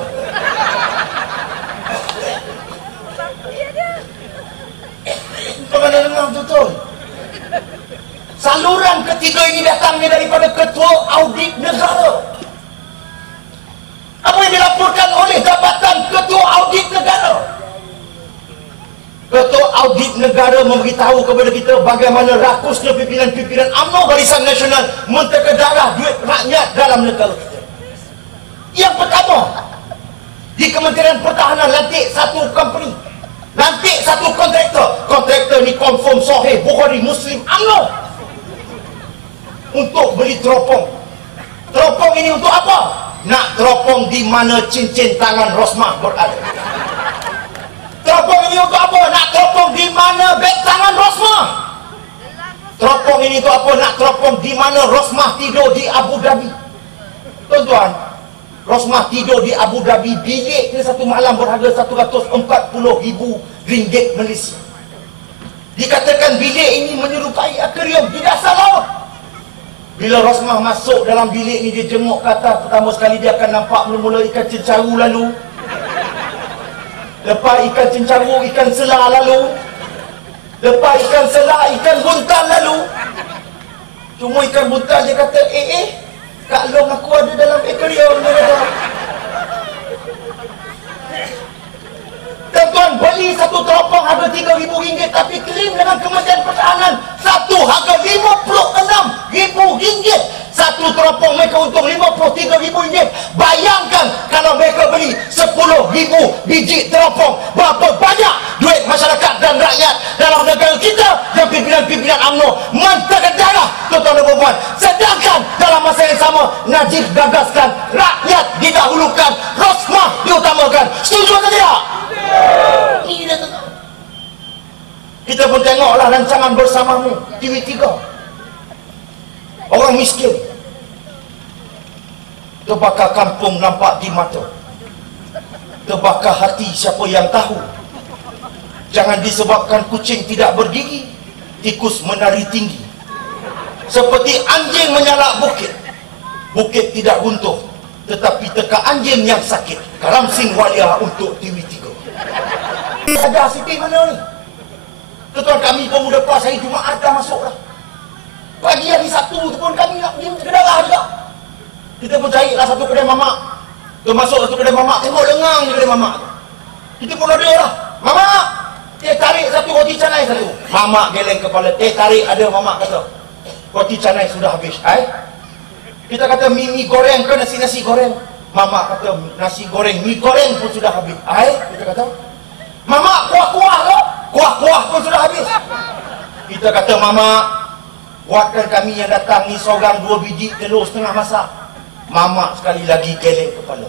Bagaimana dengar betul? Saluran ketiga ini datangnya daripada Ketua Audit Negara. Apa yang dilaporkan oleh Jabatan Ketua Audit Negara? Ketua Audit Negara memberitahu kepada kita bagaimana rakusnya pimpinan-pimpinan UMNO Barisan Nasional menterkedarah duit rakyat dalam negara kita. Yang pertama, di Kementerian Pertahanan lantik satu company, lantik satu kontraktor. Kontraktor ni confirm Sahih Bukhari Muslim UMNO untuk beli teropong. Teropong ini untuk apa? Nak teropong di mana cincin tangan Rosmah berada. Teropong ini untuk apa? Nak teropong di mana beg tangan Rosmah. Teropong ini untuk apa? Nak teropong di mana Rosmah tidur di Abu Dhabi. Tuan-tuan, Rosmah tidur di Abu Dhabi, bilik dia satu malam berharga RM140,000 Malaysia. Dikatakan bilik ini menyerupai akuarium di dasar laut. Bila Rosmah masuk dalam bilik ni, dia jenguk ke atas. Pertama sekali dia akan nampak mula-mula ikan cencaru, lalu lepas ikan cencaru, ikan selah, lalu lepas ikan selah, ikan buntal, lalu cuma ikan buntal dia kata Kak Long aku ada dalam akuarium, dia kata. Tuan-tuan, beli satu teropong harga RM3,000, tapi klaim dengan Kementerian Pertahanan satu harga RM56,000. Satu teropong mereka untung RM53,000. Bayangkan kalau mereka beli 10,000 biji teropong, berapa banyak duit masyarakat dan rakyat dalam negara kita yang pimpinan-pimpinan UMNO menterkedarah, tuan-tuan dan puan-puan. Sedangkan dalam masa yang sama, Najib gagaskan rakyat didahulukan, Rosmah diutamakan. Setuju atau tidak? Ini dia, tuan-tuan. Kita pun tengoklah rancangan bersamamu TV3. Orang miskin terbakar kampung nampak di mata, terbakar hati siapa yang tahu. Jangan disebabkan kucing tidak bergigi, tikus menari tinggi. Seperti anjing menyalak bukit, bukit tidak runtuh, tetapi teka anjing yang sakit. Karam Singh Walia untuk TV3. Ada Siti mana ni? Tuan kami pemuda PAS hari Jumaat dah masuk dah. Pagi hari Sabtu tu pun kami nak pergi Kedah juga. Kita pun carilah satu kedai mamak. Tu masuk satu kedai mamak, tengok lengang je kedai mamak tu. Kita pun order lah. Mamak, tarik satu roti canai satu. Mamak geleng kepala, tarik, ada mamak kata roti canai sudah habis. Kita kata mie goreng ke nasi goreng? Mamak kata nasi goreng, mie goreng pun sudah habis. Kita kata mamak kuah-kuah ke? Kuah-kuah pun sudah habis. Kita kata mamak, buatkan kami yang datang ni seorang 2 biji telur setengah masak. Mamak sekali lagi geleng kepala.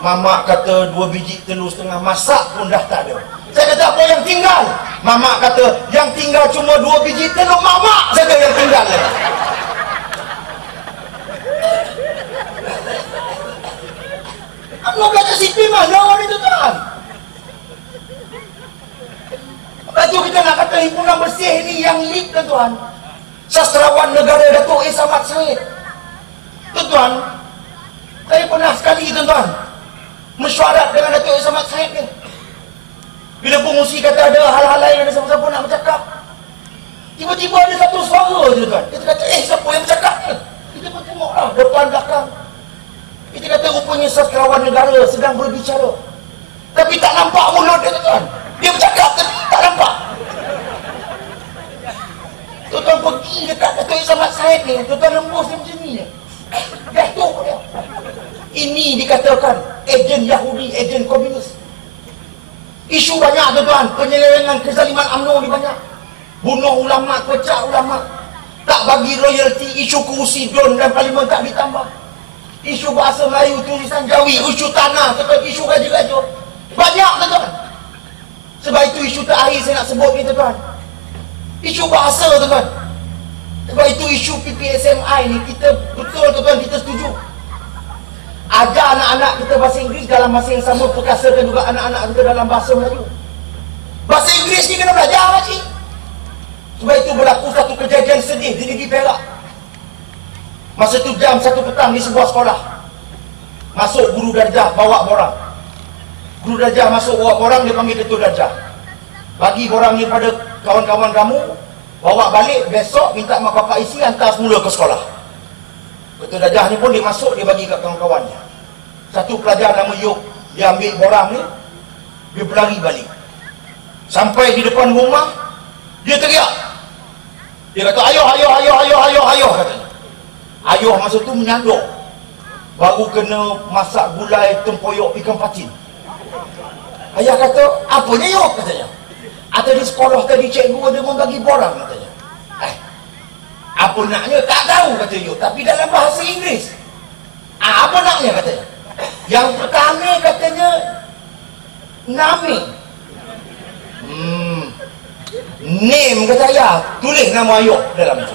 Mamak kata 2 biji telur setengah masak pun dah tak ada. Saya kata apa yang tinggal? Mamak kata yang tinggal cuma 2 biji telur mamak saja yang tinggal lagi. UMNO belajar sipil mana orang itu, tuan? Lepas tu kita nak kata himpunan bersih ni yang lead, tuan-tuan. Sastrawan negara Datuk Samad Said. Tuan-tuan, saya pernah sekali, tuan-tuan, mesyuarat dengan Datuk Samad Said ni. Bila pengusi kata ada hal-hal lain, ada siapa-siapa nak bercakap, tiba-tiba ada satu suara, tuan-tuan. Kita kata, siapa yang bercakap ni? Kita pun tengok lah, depan belakang. Kita kata rupanya sastrawan negara sedang berbicara. Tapi tak nampak mulut dia, tuan-tuan. Dia bercakap tapi tak nampak. Tuan-tuan pergi dekat Datuk Samad Said ni, tuan-tuan lembus dia macam ni je. Jatuh dia. Ini dikatakan ejen Yahudi, ejen komunis. Isu banyak, tuan-tuan. Penyelewengan kezaliman UMNO ni banyak. Bunuh ulama, pecah ulama, tak bagi royalty, isu kerusi DUN dan parlimen tak ditambah, isu bahasa Melayu, tulisan Jawi, isu tanah, isu raja-raja. Banyak, tuan-tuan. Sebab itu isu terakhir saya nak sebut ni, tuan-tuan. Isu bahasa, tuan-tuan. Sebab itu isu PPSMI ni kita betul, tuan-tuan, kita setuju. Ajar anak-anak kita bahasa Inggeris, dalam masa yang sama perkasakan juga anak-anak kita dalam bahasa Melayu. Bahasa Inggeris ni kena belajar, makcik. Sebab itu berlaku satu kejadian sedih di negeri Perak. Masa tu jam 1 petang di sebuah sekolah. Masuk guru darjah bawa borang. Guru darjah masuk bawa borang, dia panggil ketua darjah. Bagi borang ni pada kawan-kawan kamu, bawa balik, besok minta mak bapak isi, hantar semula ke sekolah. Ketua darjah ni pun dia masuk, dia bagi kat kawan-kawannya. Satu pelajar nama Yop, dia ambil borang ni, dia berlari balik. Sampai di depan rumah, dia teriak. Dia kata, ayuh, katanya. Ayuh masa tu menyandung. Baru kena masak gulai tempoyak ikan patin. Ayah kata, apanya Yop, katanya. Atau di sekolah tadi cikgu ada membagi borang, katanya. Apa naknya? Tak tahu, kata Yop. Tapi dalam bahasa Inggeris. Apa naknya, katanya. Yang pertama katanya, name. Name, kata ayah. Tulis nama Ayub dalam tu.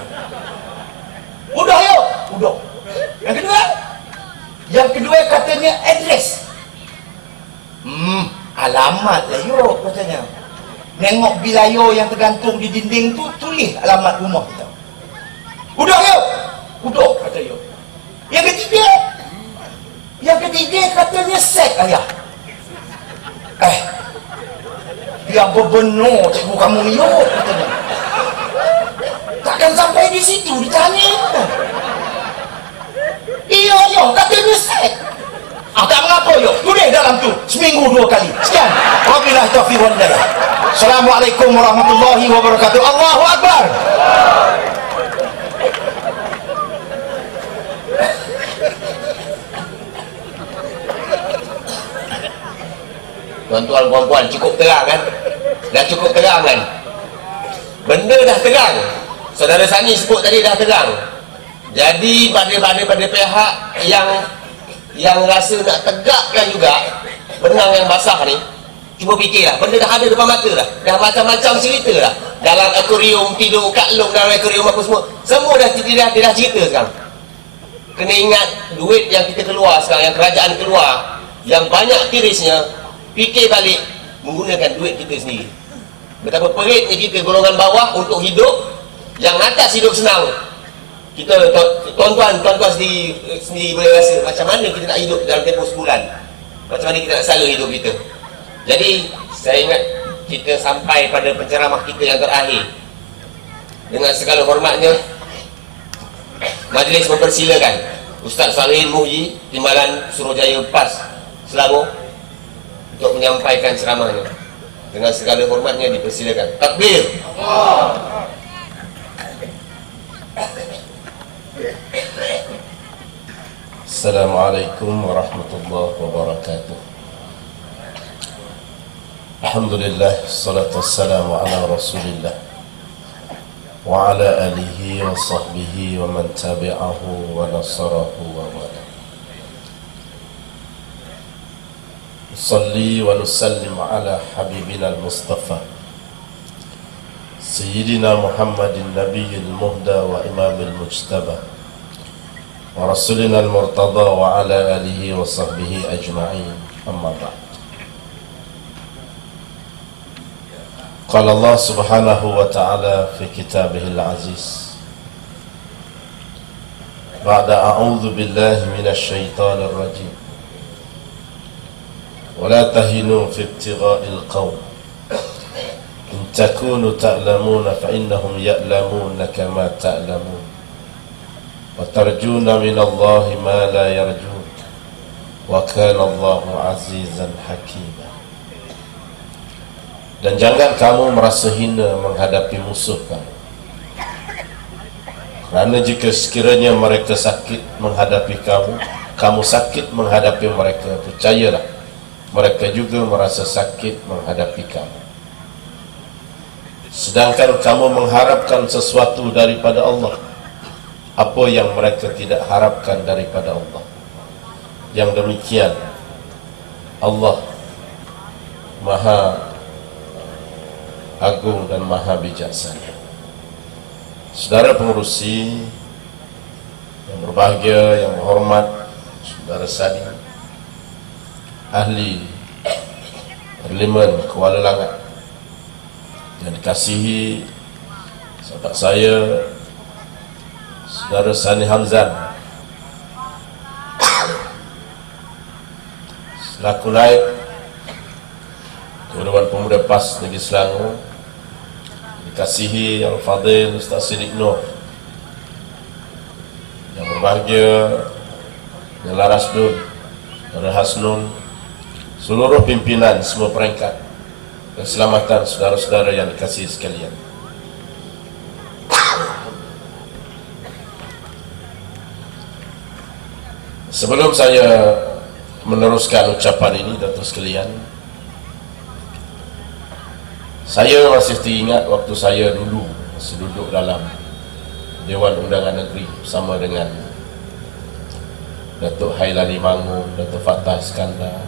Udah Ayub, udah. Yang kedua katanya address. Alamat lah Ayub, katanya. Nengok bilayo yang tergantung di dinding tu, tulis alamat rumah kita. Udah Ayub, udah, kata Ayub. Yang ketiga katanya set ayah. Biar berbenar cikgu kamu ni, Yop, katanya. Takkan sampai di situ ditanya. Iya, Yop, katanya set. Tak mengapa, Yop, tulis dalam tu seminggu 2 kali. Sekian. Wabillahi taufiq wal hidayah. Assalamualaikum warahmatullahi wabarakatuh. Allahu Akbar. Tuan-tuan, puan-puan, cukup terang kan? Dah cukup terang kan? Benda dah terang. Saudara Sani sebut tadi dah terang. Jadi pada pihak yang rasa nak tegakkan juga benang yang basah ni, cuba fikirlah, benda dah ada depan mata dah. Dah macam-macam cerita dah. Dalam akuarium, tidur kat lung dalam akuarium apa semua dah cerita sekarang. Kena ingat duit yang kita keluar sekarang, yang kerajaan keluar, yang banyak tirisnya, fikir balik menggunakan duit kita sendiri. Betapa peritnya kita golongan bawah untuk hidup, yang atas hidup senang. Kita tuan-tuan sendiri boleh rasa macam mana kita nak hidup dalam tempoh sebulan, macam mana kita nak sala hidup kita. Jadi saya ingat kita sampai pada penceramah kita yang terakhir. Dengan segala hormatnya, majlis mempersilakan Ustaz Salihin Muhyi, Timbalan Suruhjaya PAS Selangor, untuk menyampaikan ceramahnya. Dengan segala hormatnya dipersilakan. Takbir. Assalamualaikum warahmatullahi wabarakatuh. Alhamdulillah, salatu wassalamu ala Rasulillah wa ala alihi wa sahbihi wa man tabi'ahu wa nasarahu wa wala. Salli wa nusallim ala habibina al-Mustafa Sayyidina Muhammadin Nabiyil Muhda wa Imamil Mujtaba wa Rasulina al-Murtada wa ala alihi wa sahbihi ajma'in. Amma ba'd. قال الله سبحانه وتعالى في كتابه العزيز بعد أعوذ بالله من الشيطان الرجيم ولا تهنوا في ابتغاء القوم إن تكونوا تعلمون فإنهم يعلمون كما تعلمون وترجون من الله ما لا يرجون وكان الله عزيزا حكيما. Dan jangan kamu merasa hina menghadapi musuh kamu, kerana jika sekiranya mereka sakit menghadapi kamu, kamu sakit menghadapi mereka, percayalah mereka juga merasa sakit menghadapi kamu. Sedangkan kamu mengharapkan sesuatu daripada Allah, apa yang mereka tidak harapkan daripada Allah. Yang demikian Allah Maha Agung dan Maha Bijaksana. Saudara pengurusi yang berbahagia, yang berhormat, saudara Sadi, ahli Parlimen Kuala Langat, yang dikasihi sahabat saya saudara Sani Hamzan selaku naib Dewan Pemuda PAS Negeri Selangor, dikasihi Yang Fadil Ustaz Siddiq Nur, yang berbahagia Yang Larasdun, Saudara Hasnun, seluruh pimpinan semua peringkat, keselamatan saudara-saudara yang dikasihi sekalian. Sebelum saya meneruskan ucapan ini, Datuk sekalian, saya masih teringat waktu saya dulu masih duduk dalam Dewan Undangan Negeri bersama dengan Datuk Hailani Mangun, Datuk Fatah Iskandar.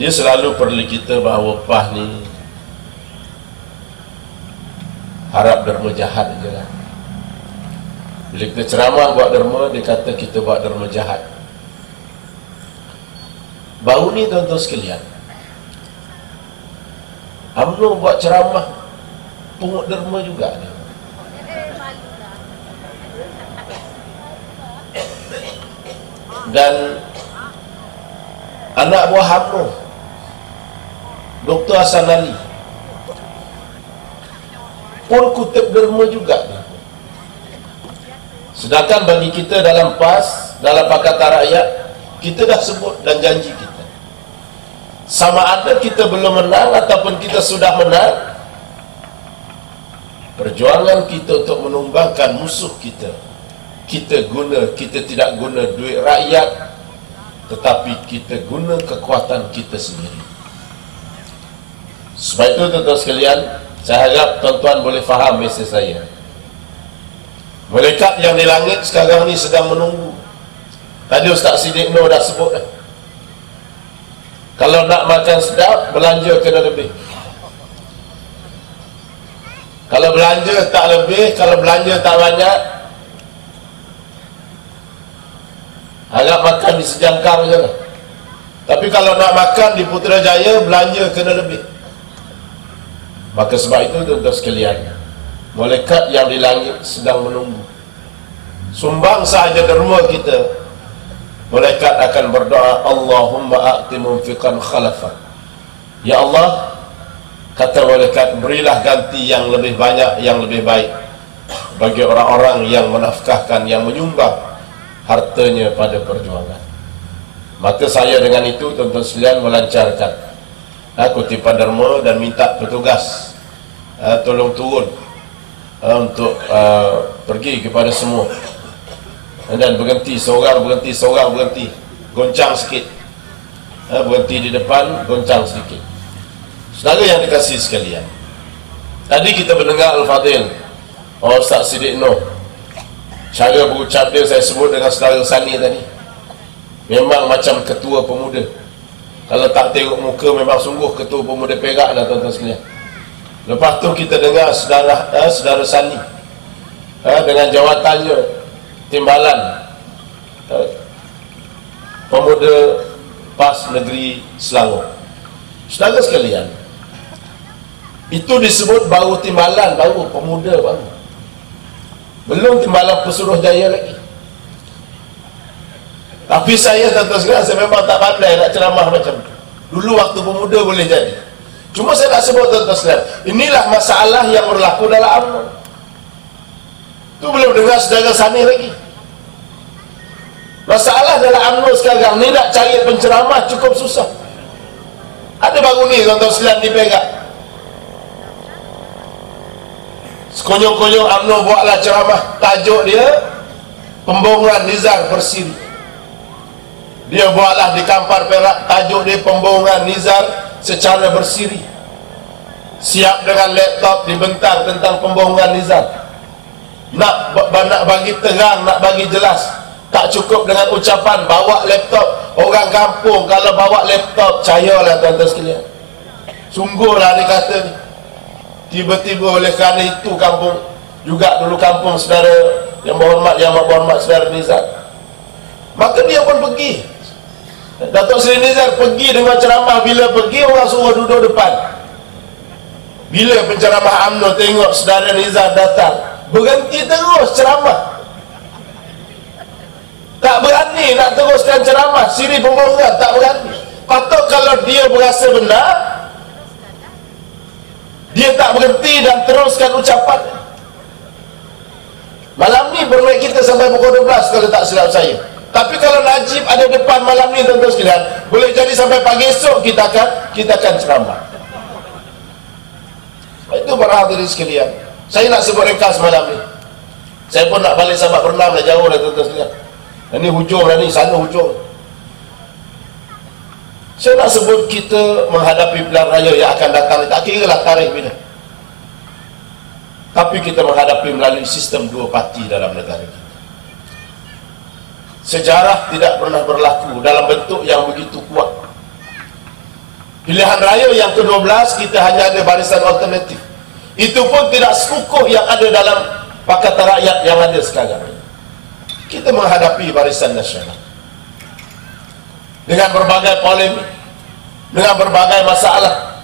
Dia selalu perli kita bahawa PAH ni harap derma jahat je lah. Bila kita ceramah buat derma, dia kata kita buat derma jahat. Baru ni tuan-tuan sekalian, UMNO buat ceramah pungut derma juga dia. Dan anak buah UMNO, Dr. Hasan Ali, pun kutip derma juga dia. Sedangkan bagi kita dalam PAS, dalam Pakatan Rakyat, kita dah sebut dan janji kita, sama ada kita belum menang ataupun kita sudah menang, perjuangan kita untuk menumbangkan musuh kita, kita tidak guna duit rakyat, tetapi kita guna kekuatan kita sendiri. Sebab itu tuan-tuan sekalian, saya harap tuan-tuan boleh faham mesej saya. Malaikat yang di langit sekarang ni sedang menunggu. Tadi Ustaz Siddiq Nur dah sebut dah. Kalau nak makan sedap, belanja kena lebih. Kalau belanja tak lebih, kalau belanja tak banyak, harap makan di Sejangkar je lah. Tapi kalau nak makan di Putrajaya, belanja kena lebih. Maka sebab itu tuan-tuan sekalian, malaikat yang di langit sedang menunggu. Sumbang sahaja derma kita, malaikat akan berdoa, Allahumma a'ti munfiqan khalafan. Ya Allah, kata malaikat, berilah ganti yang lebih banyak, yang lebih baik bagi orang-orang yang menafkahkan, yang menyumbang hartanya pada perjuangan. Maka saya dengan itu tuan-tuan sekalian melancarkan kutipan derma dan minta petugas tolong turun untuk pergi kepada semua, dan berhenti seorang, berhenti, goncang sikit, berhenti di depan, goncang sedikit. Saudara yang dikasihi sekalian, tadi kita mendengar Al-Fadil Ustaz Siddiq Nur, cara berucap dia saya sebut dengan saudara Sani tadi, memang macam ketua pemuda. Kalau tak tengok muka, memang sungguh ketua pemuda Perak lah tuan-tuan sekalian. Lepas tu kita dengar saudara Sani dengan jawatannya timbalan pemuda PAS Negeri Selangor. Saudara sekalian, itu disebut baru timbalan, baru pemuda baru. Belum timbalan pesuruh jaya lagi. Tapi saya tuan-tuan sekalian, saya memang tak pandai nak ceramah macam tu. Dulu waktu pemuda boleh jadi. Cuma saya nak sebut tuan-tuan sekalian, inilah masalah yang berlaku dalam UMNO. Tu belum dengar saudara Sani lagi. Masalah dalam UMNO sekarang ni nak cari penceramah cukup susah. Ada baru ni tuan-tuan sekalian di Perak. Sekonyong-konyong UMNO buatlah ceramah, tajuk dia pembohongan Nizar bersiri. Dia buatlah di Kampar Perak, tajuk dia pembohongan Nizar secara bersiri. Siap dengan laptop dibentang tentang pembohongan Nizar. Nak bagi terang, nak bagi jelas. Tak cukup dengan ucapan bawa laptop. Orang kampung kalau bawa laptop, percayalah tuan-tuan sekalian, sungguhlah dia kata ni. Tiba-tiba oleh kerana itu kampung, juga dulu kampung saudara yang berhormat, yang berhormat saudara Nizar, maka dia pun pergi. Datuk Seri Nizar pergi dengan ceramah. Bila pergi, orang suruh duduk depan. Bila penceramah UMNO tengok saudara Nizar datang, berhenti terus ceramah. Tak berani nak teruskan ceramah, siri pembohongan, tak berani. Patut kalau dia berasa benar, dia tak berhenti dan teruskan ucapan. Malam ni bermain kita sampai pukul 12 kalau tak silap saya. Tapi kalau Najib ada depan malam ni tuan-tuan sekalian, boleh jadi sampai pagi esok kita akan ceramah. Itu para hadirin sekalian, saya nak sebut ringkas malam ni. Saya pun nak balik Sabak berenam dah, jauh dah tuan-tuan sekalian. Ini hujung dah ni, sana hujung. Saya nak sebut kita menghadapi pilihan raya yang akan datang ni, tak kira lah tarikh bila. Tapi kita menghadapi melalui sistem dua parti dalam negara kita. Sejarah tidak pernah berlaku dalam bentuk yang begitu kuat. Pilihan raya yang ke-12 kita hanya ada barisan alternatif. Itu pun tidak sekukuh yang ada dalam Pakatan Rakyat yang ada sekarang. Kita menghadapi barisan nasional dengan berbagai polemik, dengan berbagai masalah,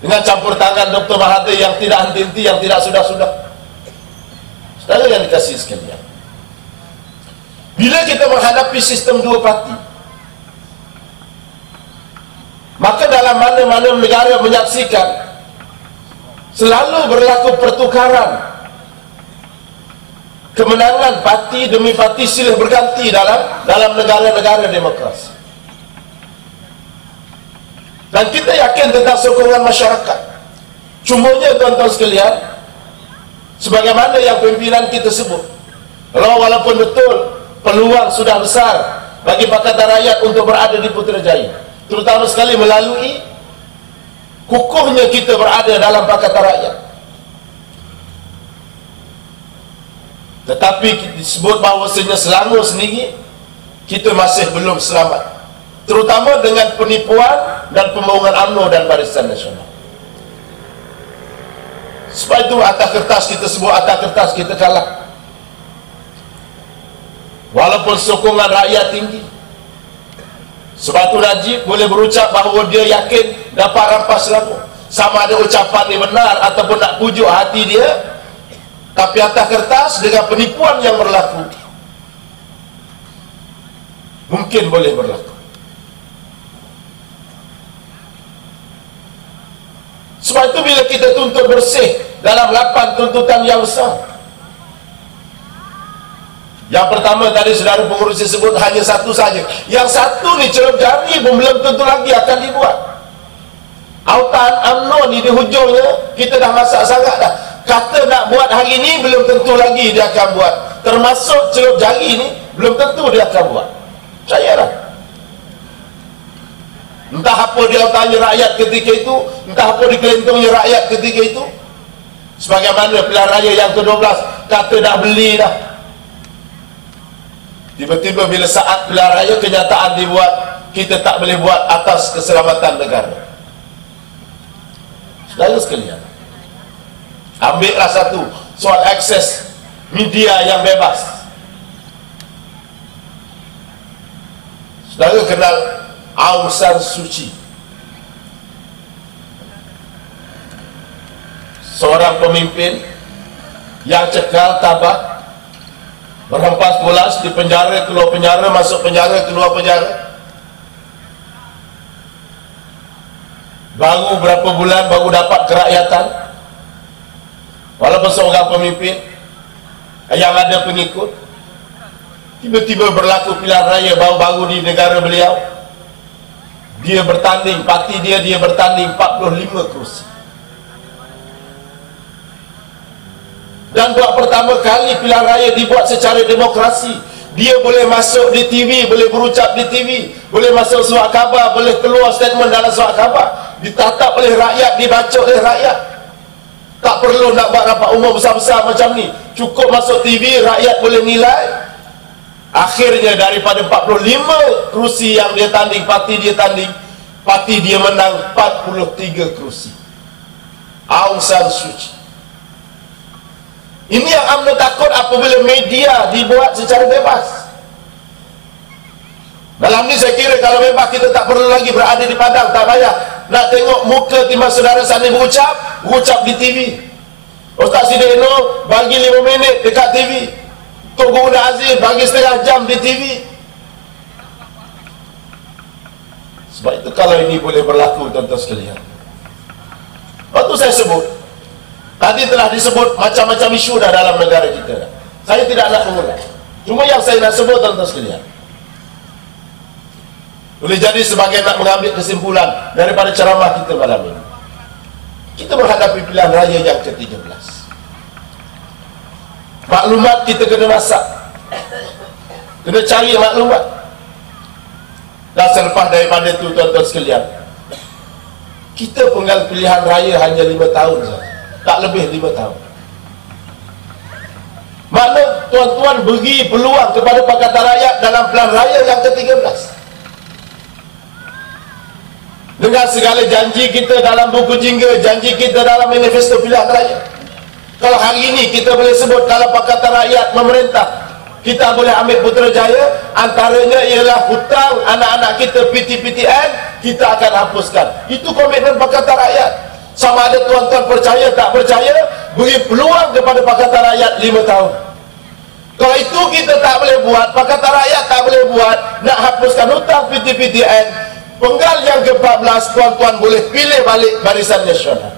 dengan campur tangan Dr. Mahathir yang tidak henti-henti, yang tidak sudah-sudah. Saudara yang dikasihi sekalian, bila kita menghadapi sistem dua parti, maka dalam mana-mana negara menyaksikan selalu berlaku pertukaran. Kemenangan parti demi parti silih berganti dalam negara-negara demokrasi. Dan kita yakin tentang sokongan masyarakat. Cumanya tuan-tuan sekalian, sebagaimana yang pimpinan kita sebut, walaupun betul peluang sudah besar bagi Pakatan Rakyat untuk berada di Putrajaya, terutama sekali melalui kukuhnya kita berada dalam Pakatan Rakyat, tetapi disebut bahawasanya Selangor sendiri kita masih belum selamat, terutama dengan penipuan dan pembohongan UMNO dan Barisan Nasional. Sebab itu atas kertas kita sebut, atas kertas kita kalah. Walaupun sokongan rakyat tinggi. Sebab itu Najib boleh berucap bahawa dia yakin dapat rampas Selangor. Sama ada ucapan ni benar ataupun nak pujuk hati dia, tapi atas kertas dengan penipuan yang berlaku, mungkin boleh berlaku. Sebab itu bila kita tuntut bersih dalam 8 tuntutan yang besar, yang pertama tadi saudara pengurusi sebut hanya satu saja. Yang satu ni celup jari pun belum tentu lagi akan dibuat. Autan UMNO ni di hujungnya kita dah masak sangat dah. Kata nak buat hari ni belum tentu lagi dia akan buat. Termasuk celup jari ni belum tentu dia akan buat. Percayalah. Entah apa dia tanya rakyat ketika itu, entah apa dikelentongnya rakyat ketika itu. Sebagaimana pilihan raya yang ke-12 kata nak beli dah. Tiba-tiba bila saat pilihan raya kenyataan dibuat, kita tak boleh buat atas keselamatan negara. Saudara sekalian, ambillah satu soal akses media yang bebas. Saudara kenal Aung San Suu Kyi, seorang pemimpin yang cekal tabah, berhempas pulas, di penjara, keluar penjara, masuk penjara, keluar penjara. Baru berapa bulan baru dapat kerakyatan. Walaupun seorang pemimpin yang ada pengikut, tiba-tiba berlaku pilihan raya baru-baru di negara beliau. Dia bertanding, parti dia bertanding 45 kerusi. Dan buat pertama kali pilihan raya dibuat secara demokrasi. Dia boleh masuk di TV, boleh berucap di TV, boleh masuk surat khabar, boleh keluar statement dalam surat khabar, ditatap oleh rakyat, dibaca oleh rakyat. Tak perlu nak buat rapat umum besar-besar macam ni, cukup masuk TV, rakyat boleh nilai. Akhirnya daripada 45 kerusi yang dia tanding, parti dia menang 43 kerusi. Aung San Suu Kyi. Ini yang UMNO takut apabila media dibuat secara bebas. Dalam ni saya kira kalau bebas kita tak perlu lagi berada di padang, tak payah nak tengok muka timbang saudara sana berucap di TV. Ustaz Siti Eno bagi 5 minit dekat TV, Tok Guru Aziz bagi setengah jam di TV. Sebab itu kalau ini boleh berlaku, tuan-tuan sekalian. Waktu saya sebut, tadi telah disebut macam-macam isu dah dalam negara kita. Saya tidak nak mengulang. Cuma yang saya nak sebut, tuan-tuan sekalian, boleh jadi sebagai nak mengambil kesimpulan daripada ceramah kita malam ini. Kita menghadapi pilihan raya yang ke-13. Maklumat kita kena masak, kena cari maklumat. Dan selepas daripada itu, tuan-tuan sekalian, kita penggal pilihan raya hanya 5 tahun saja, tak lebih 5 tahun. Mana tuan-tuan beri peluang kepada Pakatan Rakyat dalam pilihan raya yang ke-13. Dengan segala janji kita dalam buku jingga, janji kita dalam manifesto pilihan raya. Kalau hari ini kita boleh sebut kalau Pakatan Rakyat memerintah, kita boleh ambil Putrajaya, antaranya ialah hutang anak-anak kita PTPTN, kita akan hapuskan. Itu komitmen Pakatan Rakyat. Sama ada tuan-tuan percaya tak percaya, beri peluang kepada Pakatan Rakyat 5 tahun. Kalau itu kita tak boleh buat, Pakatan Rakyat tak boleh buat, nak hapuskan hutang PTPTN, penggal yang ke-14, tuan-tuan boleh pilih balik Barisan Nasional.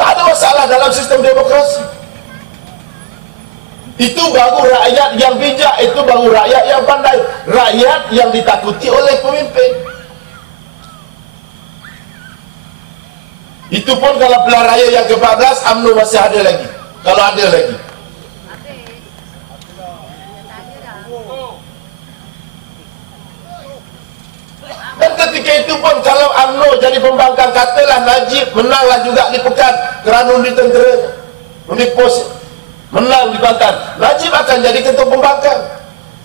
Tak ada masalah dalam sistem demokrasi. Itu baru rakyat yang bijak, itu baru rakyat yang pandai, rakyat yang ditakuti oleh pemimpin. Itu pun kalau pilihan raya yang ke-14 UMNO masih ada lagi, kalau ada lagi. Dan ketika itu pun kalau UMNO jadi pembangkang, katalah Najib menanglah juga di Pekan kerana undi tentera, undi pos menang di Banten, Najib akan jadi ketua pembangkang.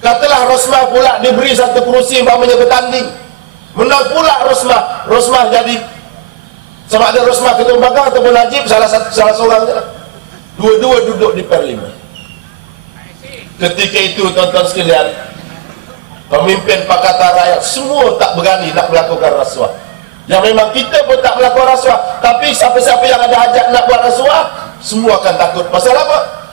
Katalah Rosmah pula diberi satu kerusi umpamanya bertanding, menang pula Rosmah jadi, sama ada Rosmah ketua pembangkang ataupun Najib salah seorang je lah. Dua-dua duduk di parlimen. Ketika itu tuan-tuan sekalian, pemimpin Pakatan Rakyat semua tak berani nak melakukan rasuah. Yang memang kita pun tak melakukan rasuah, tapi siapa-siapa yang ada hajat nak buat rasuah, semua akan takut. Pasal apa?